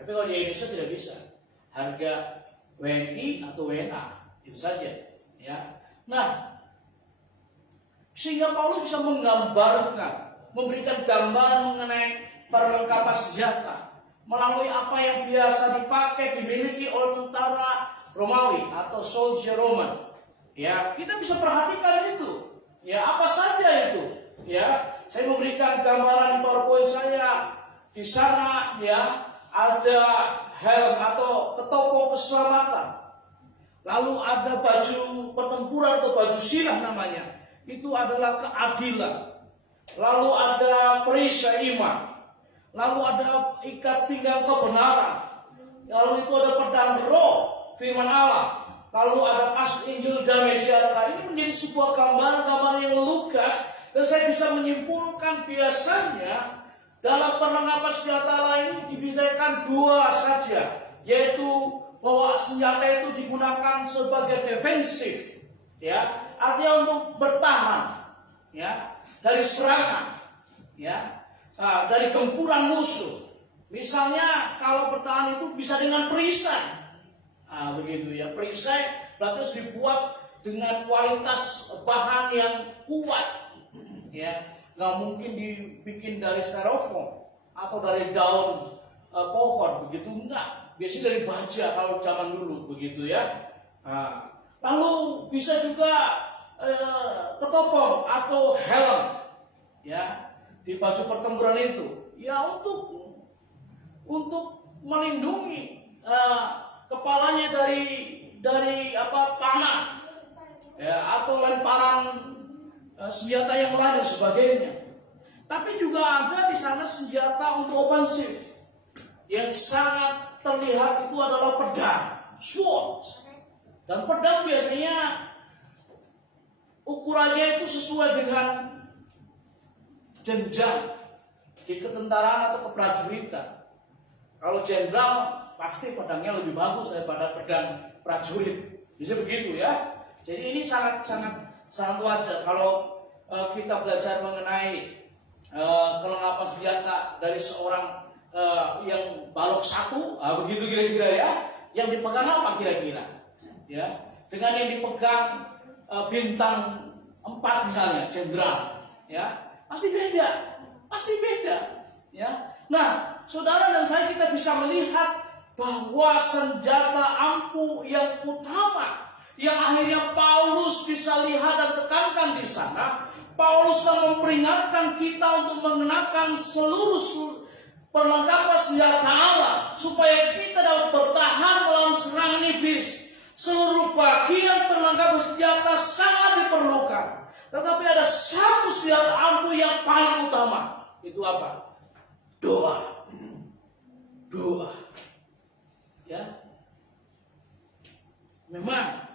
Tapi kalau di Indonesia tidak bisa. Harga WNI atau WNA itu saja. Ya. Nah, sehingga Paulus bisa menggambarkan, memberikan gambaran mengenai perlengkapan senjata melalui apa yang biasa dipakai, dimiliki oleh tentara Romawi atau soldier Roman. Ya, kita bisa perhatikan itu. Ya, apa saja itu? Ya, saya memberikan gambaran di PowerPoint saya. Di sana ya ada helm atau ketopong keselamatan. Lalu ada baju pertempuran atau baju sirah namanya. Itu adalah keadilan. Lalu ada perisai iman. Lalu ada ikat pinggang kebenaran. Lalu itu ada pedang roh, firman Allah. Lalu ada kas Injil damai sejahtera. Ini menjadi sebuah gambar-gambar yang lugas. Dan saya bisa menyimpulkan biasanya dalam perlengkapan senjata lain dibedakan dua saja. Yaitu bahwa senjata itu digunakan sebagai defensif. Ya, artinya untuk bertahan. Ya, dari serangan. Ya. Nah, dari gempuran musuh. Misalnya kalau bertahan itu bisa dengan perisai. Nah, begitu ya. Perisai berarti harus dibuat dengan kualitas bahan yang kuat. Ya, nggak mungkin dibikin dari styrofoam atau dari daun pohon, begitu enggak. Biasanya dari baja kalau zaman dulu, begitu ya. Nah, lalu bisa juga ketopong atau helm. Ya. Di baju pertempuran itu, ya untuk melindungi kepalanya dari panah, ya, atau lemparan senjata yang lain dan sebagainya. Tapi juga ada di sana senjata untuk ofensif yang sangat terlihat itu adalah pedang, sword. Dan pedang biasanya ukurannya itu sesuai dengan jenjang di ketentaraan atau keprajuritan. Kalau jenderal pasti pedangnya lebih bagus daripada pedang prajurit. Bisa begitu ya. Jadi ini sangat wajar kalau kita belajar mengenai kelengkapan senjata dari seorang yang balok satu, begitu kira-kira ya. Yang dipegang apa kira-kira? Ya, dengan yang dipegang bintang 4 misalnya, jenderal, ya. Pasti beda, ya. Nah, saudara dan saya kita bisa melihat bahwa senjata ampuh yang utama, yang akhirnya Paulus bisa lihat dan tekankan di sana, Paulus sedang memperingatkan kita untuk mengenakan seluruh perlengkapan senjata Allah supaya kita dapat bertahan melawan serangan iblis. Seluruh bagian perlengkapan senjata sangat diperlukan. Tetapi ada satu senjata ampuh yang paling utama. Itu apa? Doa. Ya. Memang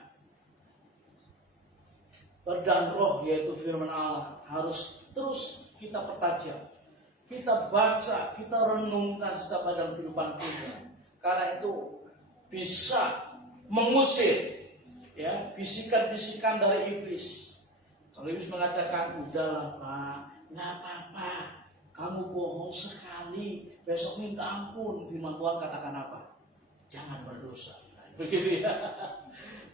pedang roh yaitu firman Allah harus terus kita pertajam. Kita baca, kita renungkan setiap dalam kehidupan kita. Karena itu bisa mengusir ya bisikan-bisikan dari iblis. Kalau iblis mengatakan, udahlah Pak, nggak apa-apa, kamu bohong sekali, besok minta ampun. Firman Tuhan katakan apa? Jangan berdosa. Begitu ya.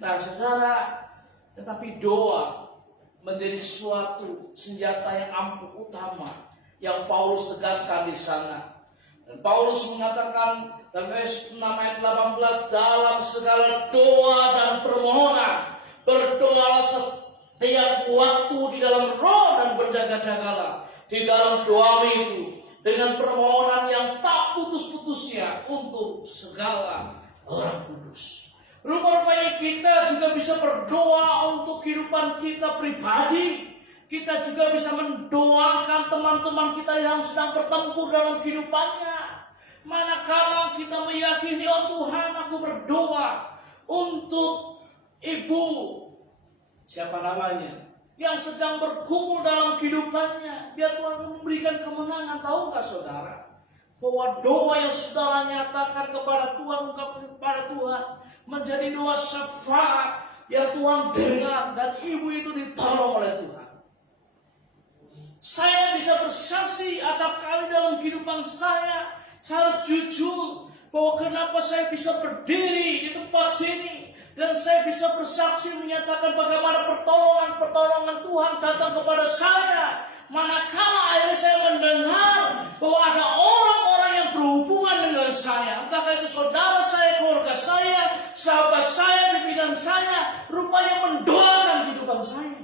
Nah saudara, tetapi doa menjadi suatu senjata yang ampuh utama yang Paulus tegaskan di sana. Dan Paulus mengatakan dalam ayat 6 ayat 18, dalam segala doa dan permohonan berdoa setiap waktu di dalam roh dan berjaga-jagalah di dalam doa itu dengan permohonan yang tak putus-putusnya untuk segala orang kudus. Rupanya kita juga bisa berdoa untuk kehidupan kita pribadi. Kita juga bisa mendoakan teman-teman kita yang sedang bertempur dalam kehidupannya. Manakala kita meyakini, oh Tuhan, aku berdoa untuk ibu, siapa namanya, yang sedang bergumul dalam kehidupannya. Biar Tuhan memberikan kemenangan. Tahukah saudara, bahwa doa yang saudara nyatakan kepada Tuhan, ungkapkan kepada Tuhan, menjadi doa syafaat yang Tuhan dengar, dan ibu itu ditolong oleh Tuhan. Saya bisa bersaksi acap kali dalam kehidupan saya harus jujur bahwa kenapa saya bisa berdiri di tempat sini dan saya bisa bersaksi menyatakan bagaimana pertolongan Tuhan datang kepada saya. Manakala akhirnya saya mendengar bahwa ada orang-orang yang berhubungan dengan saya, entah itu saudara saya, keluarga saya, sahabat saya, pimpinan saya, rupanya mendoakan kehidupan saya.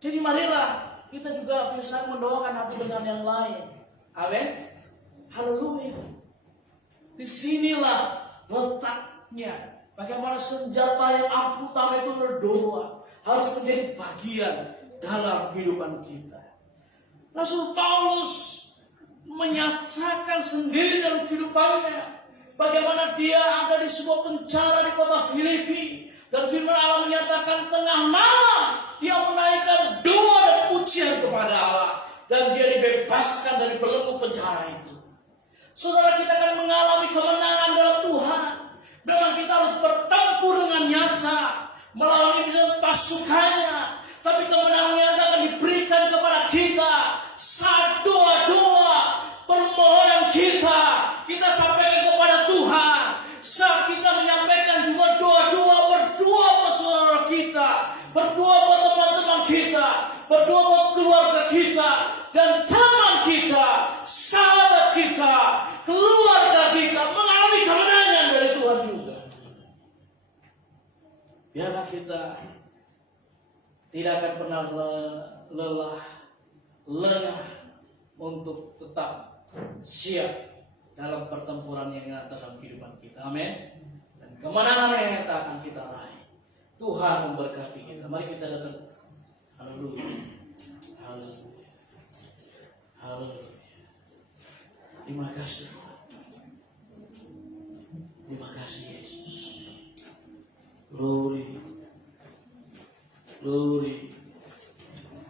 Jadi marilah kita juga bisa mendoakan satu dengan yang lain. Amin. Haleluya. Disinilah letaknya. Bagaimana senjata yang ampuh utama itu berdoa harus menjadi bagian dalam kehidupan kita. Rasul Paulus menyatakan sendiri dalam kehidupannya bagaimana dia ada di sebuah penjara di kota Filipi, dan firman Allah menyatakan tengah malam dia menaikkan doa dan pujian kepada Allah dan dia dibebaskan dari belenggu penjara itu. Saudara, kita akan mengalami kemenangan dalam Tuhan. Memang kita harus bertempur dengan nyata melawan iblis pasukannya, tapi kemenangan nyata akan diberikan kepada kita saat doa-doa permohonan kita sampaikan kepada Tuhan. Saat kita menyampaikan juga doa-doa, berdoa buat saudara kita, berdoa buat teman-teman kita, berdoa buat keluarga kita dan teman kita, sahabat kita, keluarga kita mengalami kemenangan dari Tuhan juga. Biarlah kita tidak akan pernah lengah untuk tetap siap dalam pertempuran yang nyata dalam kehidupan kita. Amin. Dan kemenangan yang nyata akan kita raih. Tuhan memberkati kita. Mari kita datang. Haleluya. Haleluya. Haleluya. Terima kasih. Terima kasih Yesus. Glory. Glory.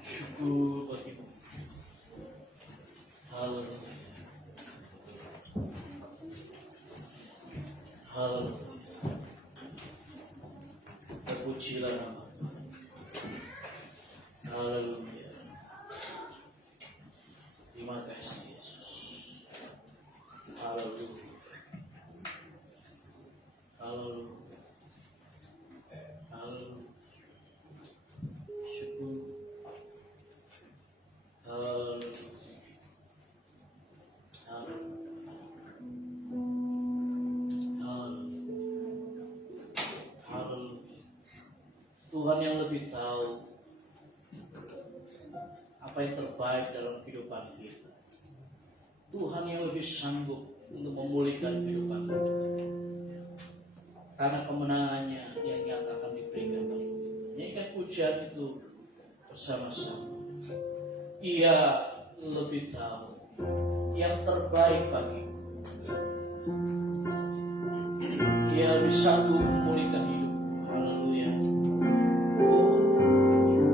Syukur bagimu. Haleluya. Haleluya. Terpujilah nama Tuhan. Haleluya. Terima kasih Yesus. Haleluya. Haleluya. Haleluya. Syukur. Haleluya. Tuhan yang lebih tahu apa yang terbaik dalam kehidupan kita. Tuhan yang lebih sanggup untuk memulihkan kehidupan kita. Karena kemenangannya yang nyata akan diberikan bagi kita. Nyanyikan pujian itu bersama-sama. Ia lebih tahu yang terbaik bagiku. Dia lebih sanggup memulihkan hidup. Haleluya. Hallelujah.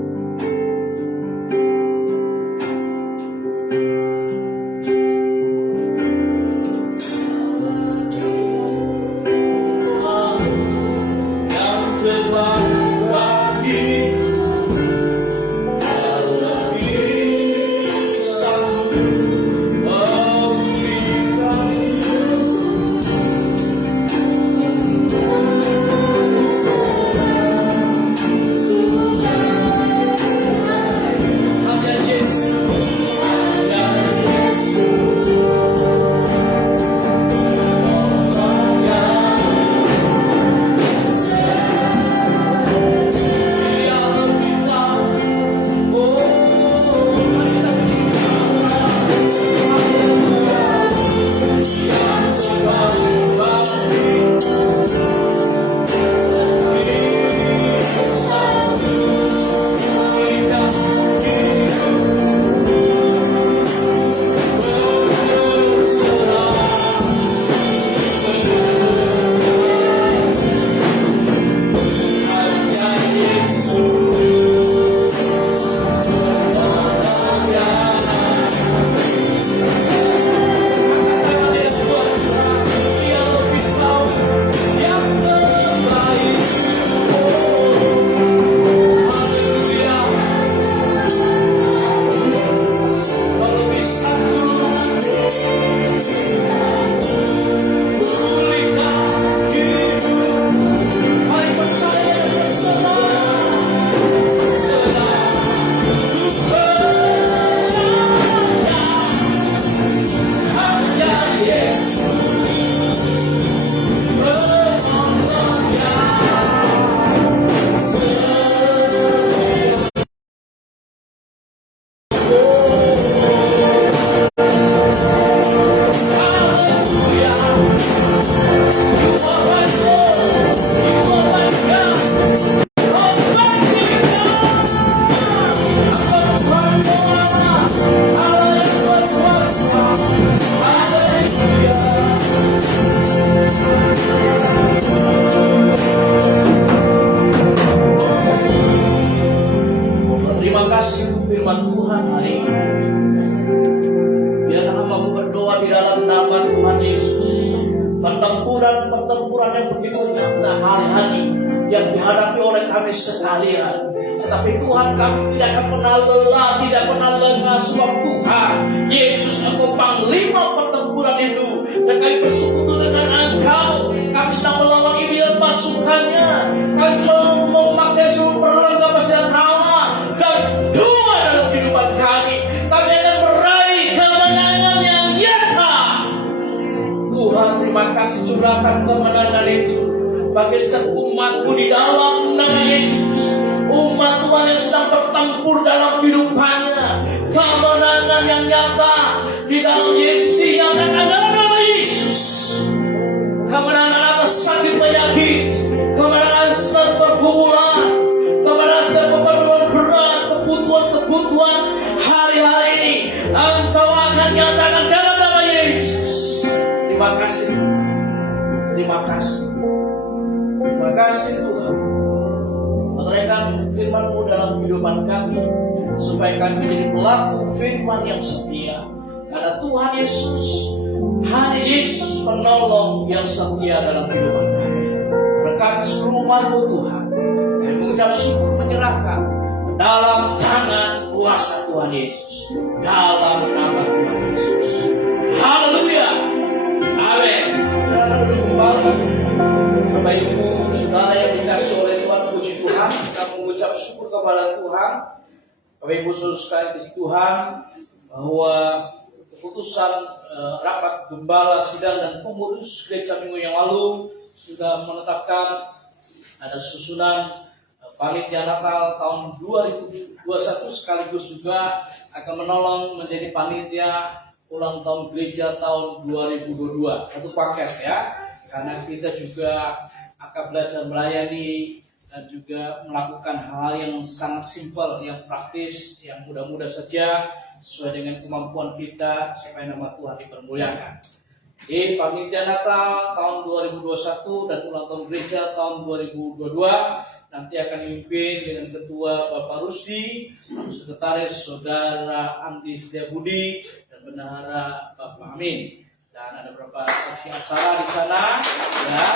pertempuran yang begitu nyata hari-hari yang dihadapi oleh kami sekalian. Tetapi Tuhan, kami tidak akan pernah lelah, tidak pernah lengah, sebab Tuhan Yesus Engkau panglima pertempuran itu, dan kami bersekutu dengan Engkau. Kami sedang melawan iblis dan pasukannya. Kami memakai seluruh perlengkapan senjata Allah dan doa dalam kehidupan kami. Kami akan meraih kemenangan yang nyata. Tuhan, terima kasih, curahkan kemenangan itu bagi setiap umat-Mu di dalam nama Yesus. Umat Tuhan yang sedang bertempur dalam kehidupannya, kemenangan yang nyata di dalam Yesus dinyatakan dalam nama Yesus. Kemenangan atas sakit penyakit, kemenangan setiap pergumulan, kemenangan setiap beban berat, kebutuhan hari-hari ini, Engkau akan nyatakan dalam nama Yesus. Terima kasih, terima kasih, terima kasih Tuhan. Menerangkan firman-Mu dalam kehidupan kami, supaya kami menjadi pelaku firman yang setia. Karena Tuhan Yesus, hanya Yesus penolong yang setia dalam kehidupan kami. Berkati seluruh umat-Mu Tuhan, dan mengucap syukur menyerahkan ke dalam tangan kuasa Tuhan Yesus, dalam nama Tuhan Yesus. Haleluya, amin. Saudara kembali, Bapak Ibu saudara yang dikasih oleh Tuhan, puji Tuhan, kita mengucap syukur kepada Tuhan. Bapak Ibu saudara di Tuhan, bahwa keputusan rapat gembala sidang dan pengurus gereja minggu yang lalu sudah menetapkan ada susunan panitia Natal tahun 2021, sekaligus juga akan menolong menjadi panitia ulang tahun gereja tahun 2022. Satu paket ya, karena kita juga akan belajar melayani dan juga melakukan hal yang sangat simpel, yang praktis, yang mudah-mudah saja sesuai dengan kemampuan kita supaya nama Tuhan dipermuliakan. Di panitia Natal tahun 2021 dan ulang tahun gereja tahun 2022 nanti akan dipimpin dengan Ketua Bapak Rusdi, Sekretaris Saudara Andi Setiabudi, dan Bendahara Bapak Amin. Dan ada beberapa seksi acara di sana, ya,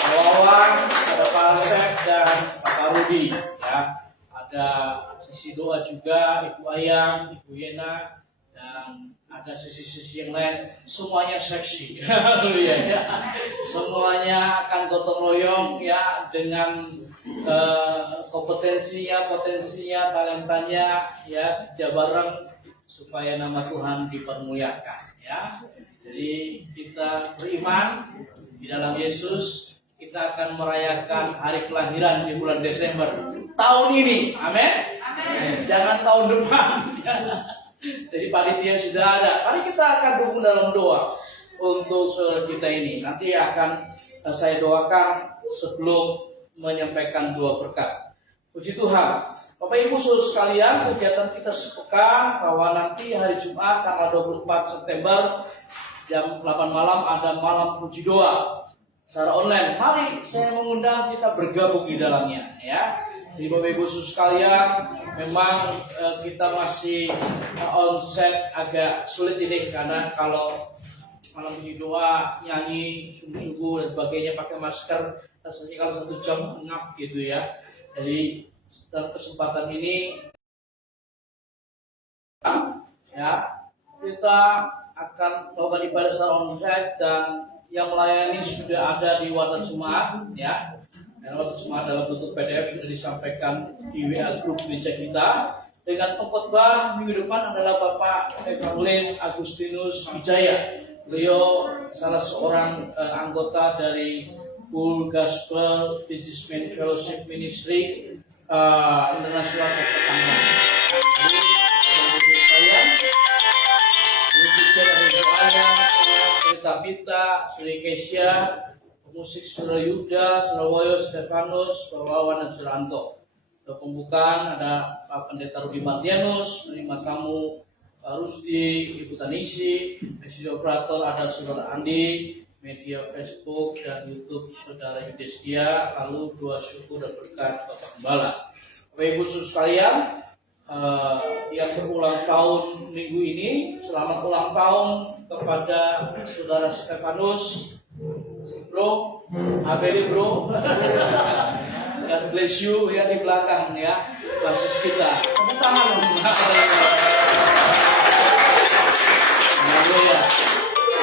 Pak Wawan, ada Pak Asep dan Pak Rudi, ya. Ada sesi doa juga, Ibu Ayang, Ibu Yena, dan ada sesi-sesi yang lain. Semuanya seksi, ya. Semuanya akan gotong royong, ya, dengan kompetensinya, potensinya, talentanya, ya, jabareng supaya nama Tuhan dipermuliakan, ya. Jadi kita beriman di dalam Yesus, kita akan merayakan hari kelahiran di bulan Desember tahun ini, amin. Jangan tahun depan. Jadi panitia sudah ada. Mari kita akan dukung dalam doa untuk saudara kita ini. Nanti akan saya doakan sebelum menyampaikan doa berkat. Puji Tuhan. Bapak Ibu saudara sekalian, kegiatan kita sepekan bahwa nanti hari Jumat tanggal 24 September jam 8 malam ada malam puji doa secara online. Mari saya mengundang kita bergabung di dalamnya, ya. Jadi Bapak Ibu saudara sekalian, memang kita masih onset agak sulit ini, karena kalau malam puji doa nyanyi sungguh-sungguh dan sebagainya pakai masker, rasanya kalau 1 jam ngap gitu ya. Jadi dalam kesempatan ini, ya, kita akan melakukan ibadah secara onsite, dan yang melayani sudah ada di Wadah Jemaat, ya. Dan Wadah Jemaat dalam bentuk PDF sudah disampaikan di WA grup gereja kita. Dengan pengkhotbah minggu depan adalah Bapak Evangelis Agustinus Wijaya. Beliau salah seorang anggota dari Full Gospel Businessman Fellowship Ministry Internasional Kota Tangerang. Tabita, Saudara Kesia, musik Saudara Yuda, Saudara Woyo, Stefanus, Wawan, dan Saudara Anto. Untuk pembukaan ada Pak Pendeta Rudi Martianus, menerima tamu Pak Rusdi, Ibu Tanisi, Presiden Operator ada Saudara Andi, media Facebook dan YouTube Saudara Yudestia, lalu doa syukur dan berkat Bapak Gembala. Bapak Ibu saudara sekalian, yang berulang tahun minggu ini, selamat ulang tahun kepada Saudara Stefanus. Bro, Abeli bro. God bless you ya di belakang ya, basis kita. Tepuk tangan dong. Haleluya.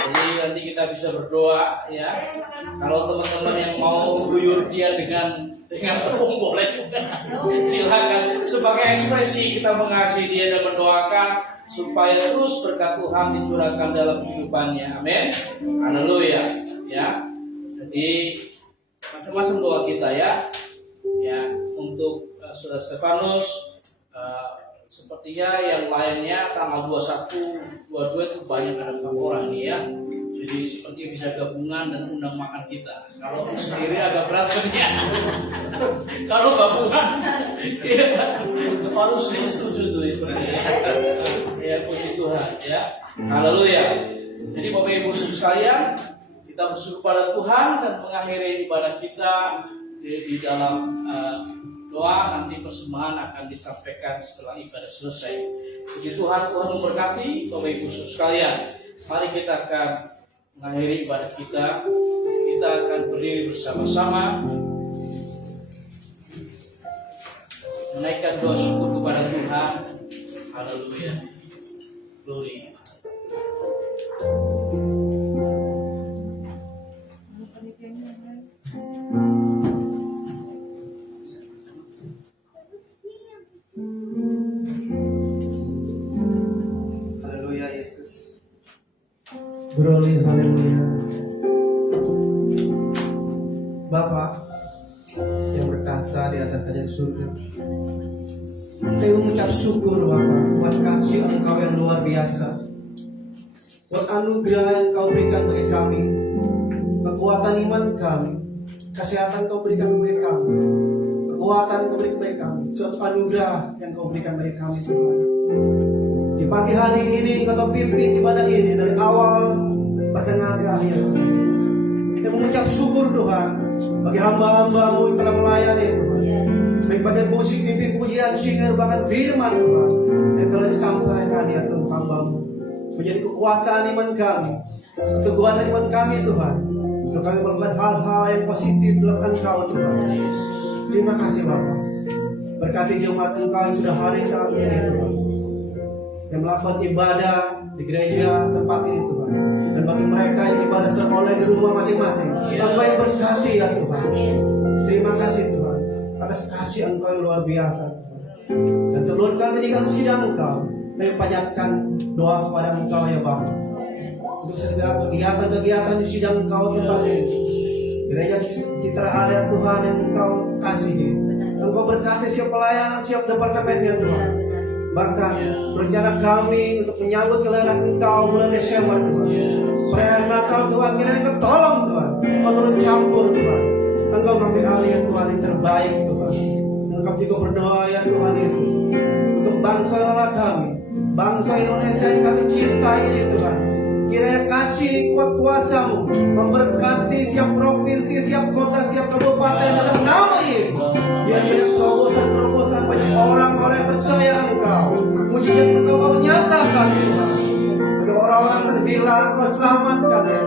Jadi nanti kita bisa berdoa ya. Kalau teman-teman yang mau guyur dia dengan tepung boleh juga. Silakan. Sebagai ekspresi kita mengasihi dia dan mendoakan supaya terus berkat Tuhan dicurahkan dalam kehidupannya. Amin. Haleluya. Ya. Jadi macam-macam doa kita ya. Ya, untuk Saudara Stefanus, sepertinya yang lainnya tanggal 21, 22 itu banyak ada 4 orang nih ya. Jadi seperti bisa gabungan dan undang makan kita. Kalau sendiri agak berat ya. Kalau gabungan, ya, harus setuju tuh ya. Ya puji Tuhan ya. Haleluya. Jadi Bapak Ibu sekalian, kita bersyukur pada Tuhan dan mengakhiri ibadah kita di dalam doa. Nanti persembahan akan disampaikan setelah ibadah selesai. Puji Tuhan, Tuhan memberkati Bapak Ibu sekalian. Mari kita akan mengakhiri ibadah kita. Kita akan berdiri bersama-sama menaikkan doa syukur kepada Tuhan. Haleluya. Glory. Glory, haleluya. Bapa yang berkata di atas kerajaan surga, kami mengucap syukur Bapa buat kasih Engkau yang luar biasa, buat anugerah yang Kau berikan bagi kami, kekuatan iman kami, kesehatan Kau berikan bagi kami, kekuatan Kau berikan bagi kami, suatu anugerah yang Kau berikan bagi kami Tuhan. Di pagi hari ini Kau pimpin ibadah ini dari awal pertengahan ke akhir. Kita mengucap syukur Tuhan bagi hamba-hamba-Mu yang telah melayani Tuhan. Baik bagian musik, mimpi, pujian, singer, bahkan firman Tuhan yang telah disampaikan ya Tuhan hamba-Mu. Menjadi kekuatan iman kami, keteguhan iman kami Tuhan. Untuk kami melakukan hal-hal yang positif dalam Engkau Tuhan. Terima kasih Bapak. Berkati jemaat Engkau yang sudah hari saat ini Tuhan, yang melakukan ibadah di gereja tempat ini Tuhan. Dan bagi mereka yang ibadah sekolah di rumah masing-masing, Engkau yang berkati ya Tuhan. Terima kasih Tuhan atas kasih Engkau yang luar biasa Tuhan. Dan sebelum kami meninggalkan sidang Engkau, kami panjatkan doa kepada Engkau ya Bapa, untuk segala kegiatan-kegiatan di sidang Engkau tempat ini. Gereja Citra Alia Tuhan yang Engkau kasihi, Engkau berkati siap pelayanan, siap departemennya Tuhan. Bahkan rencana kami untuk menyambut kelahiran Engkau bulan Desember Tuhan, perayaan Natal Tuhan, kiranya Engkau tolong Tuhan, Engkau turun campur Tuhan, Engkau mengambil alih ya Tuhan yang terbaik Tuhan. Dan kami juga berdoa ya Tuhan Yesus untuk bangsa Allah kami, bangsa Indonesia yang kami cintai ini Tuhan. Kiranya kasih kuat kuasa-Mu memberkati siap provinsi, siap kota, siap kabupaten dalam nama Yesus. Biar banyak terobosan-terobosan, banyak orang-orang yang percaya Engkau, mujizat Engkau Kau nyatakan Tuhan. Bagi orang-orang terhilang Kau selamatkan ya.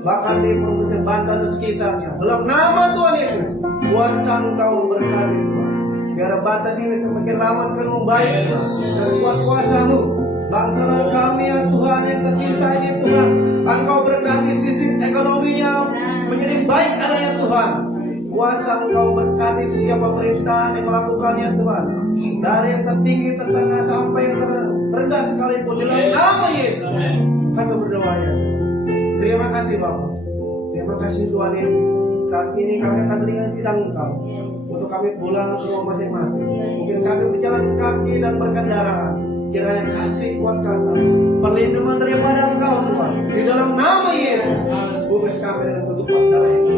Bahkan di provinsi Banten dan sekitarnya, dalam nama Tuhan Yesus, kuasa Engkau memberkati Tuhan. Biar Banten ini semakin lama semakin membaik Tuhan. Dan kuat kuasa-Mu bangsa kami ya Tuhan yang tercinta ini Tuhan, Engkau berkati sisi ekonominya menjadi baik adanya Tuhan. Kuasa Engkau berkati siap pemerintahan yang melakukannya Tuhan, dari yang tertinggi tertengah sampai yang terendah sekalipun dalam nama Yesus kami berdoa ya. Terima kasih Bapak, terima kasih Tuhan Yesus. Saat ini kami akan meninggalkan sidang Engkau untuk kami pulang ke rumah masing-masing. Mungkin kami berjalan kaki dan berkendaraan, kiranya kasih kuat kasar perlindungan daripada Engkau Tuhan di dalam nama Yesus. Bungkus kami dengan tutupan darah itu.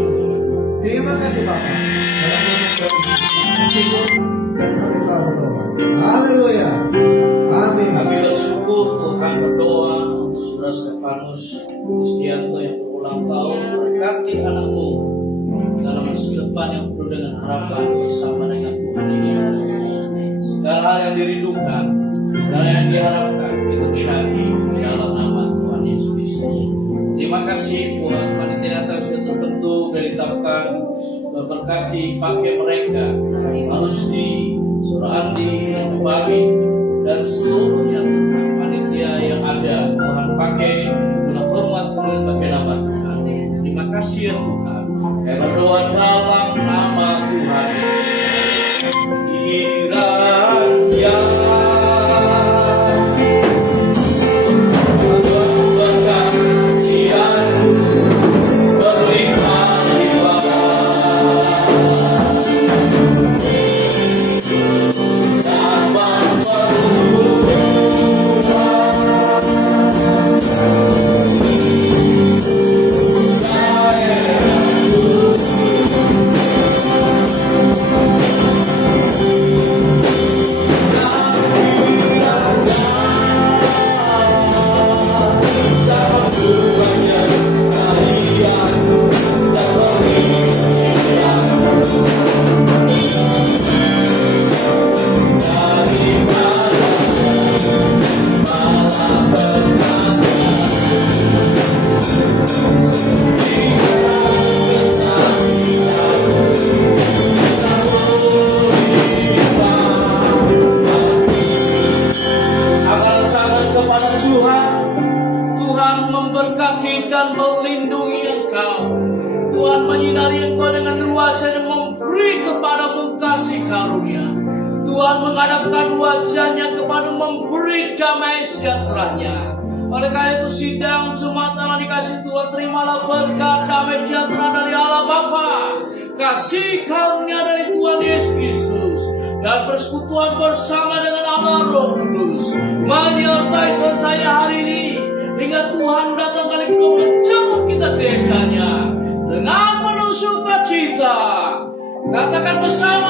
Terima kasih Bapak. Dalam nama Tuhan dan kami telah berdoa. Haleluya. Amin. Kami bersyukur Tuhan, berdoa untuk Saudara Stefanus Kristianto yang berulang tahun. Berkati anakmu dalam masa depan yang penuh dengan harapan bersama dengan Tuhan Yesus. Segala hal yang dirindukan, segala yang diharapkan itu jadi di dalam nama Tuhan Yesus Kristus. Terima kasih buat panitia Natal sudah terbentuk memberkati pakai mereka, Alusti, Surah Andi, Bami, dan seluruhnya panitia yang ada. Tuhan pakai guna hormat kemuliaan bagi nama Tuhan. Terima kasih ya Tuhan. Karena doa dalam nama Tuhan. Kiranya memberkati dan melindungi engkau. Tuhan menyinari engkau dengan wajah dan memberi kepadamu kasih karunia. Tuhan menghadapkan wajahnya kepada memberi damai sejahteranya. Oleh karena itu sidang Jumat telah dikasih Tuhan, terimalah berkat damai sejahtera dari Allah Bapa, kasih karunia dari Tuhan Yesus Kristus, dan persekutuan bersama dengan Allah Roh Kudus menyertai saya hari ini hingga Tuhan datang kali kedua menjemput kita gerejanya dengan penuh sukacita. Katakan bersama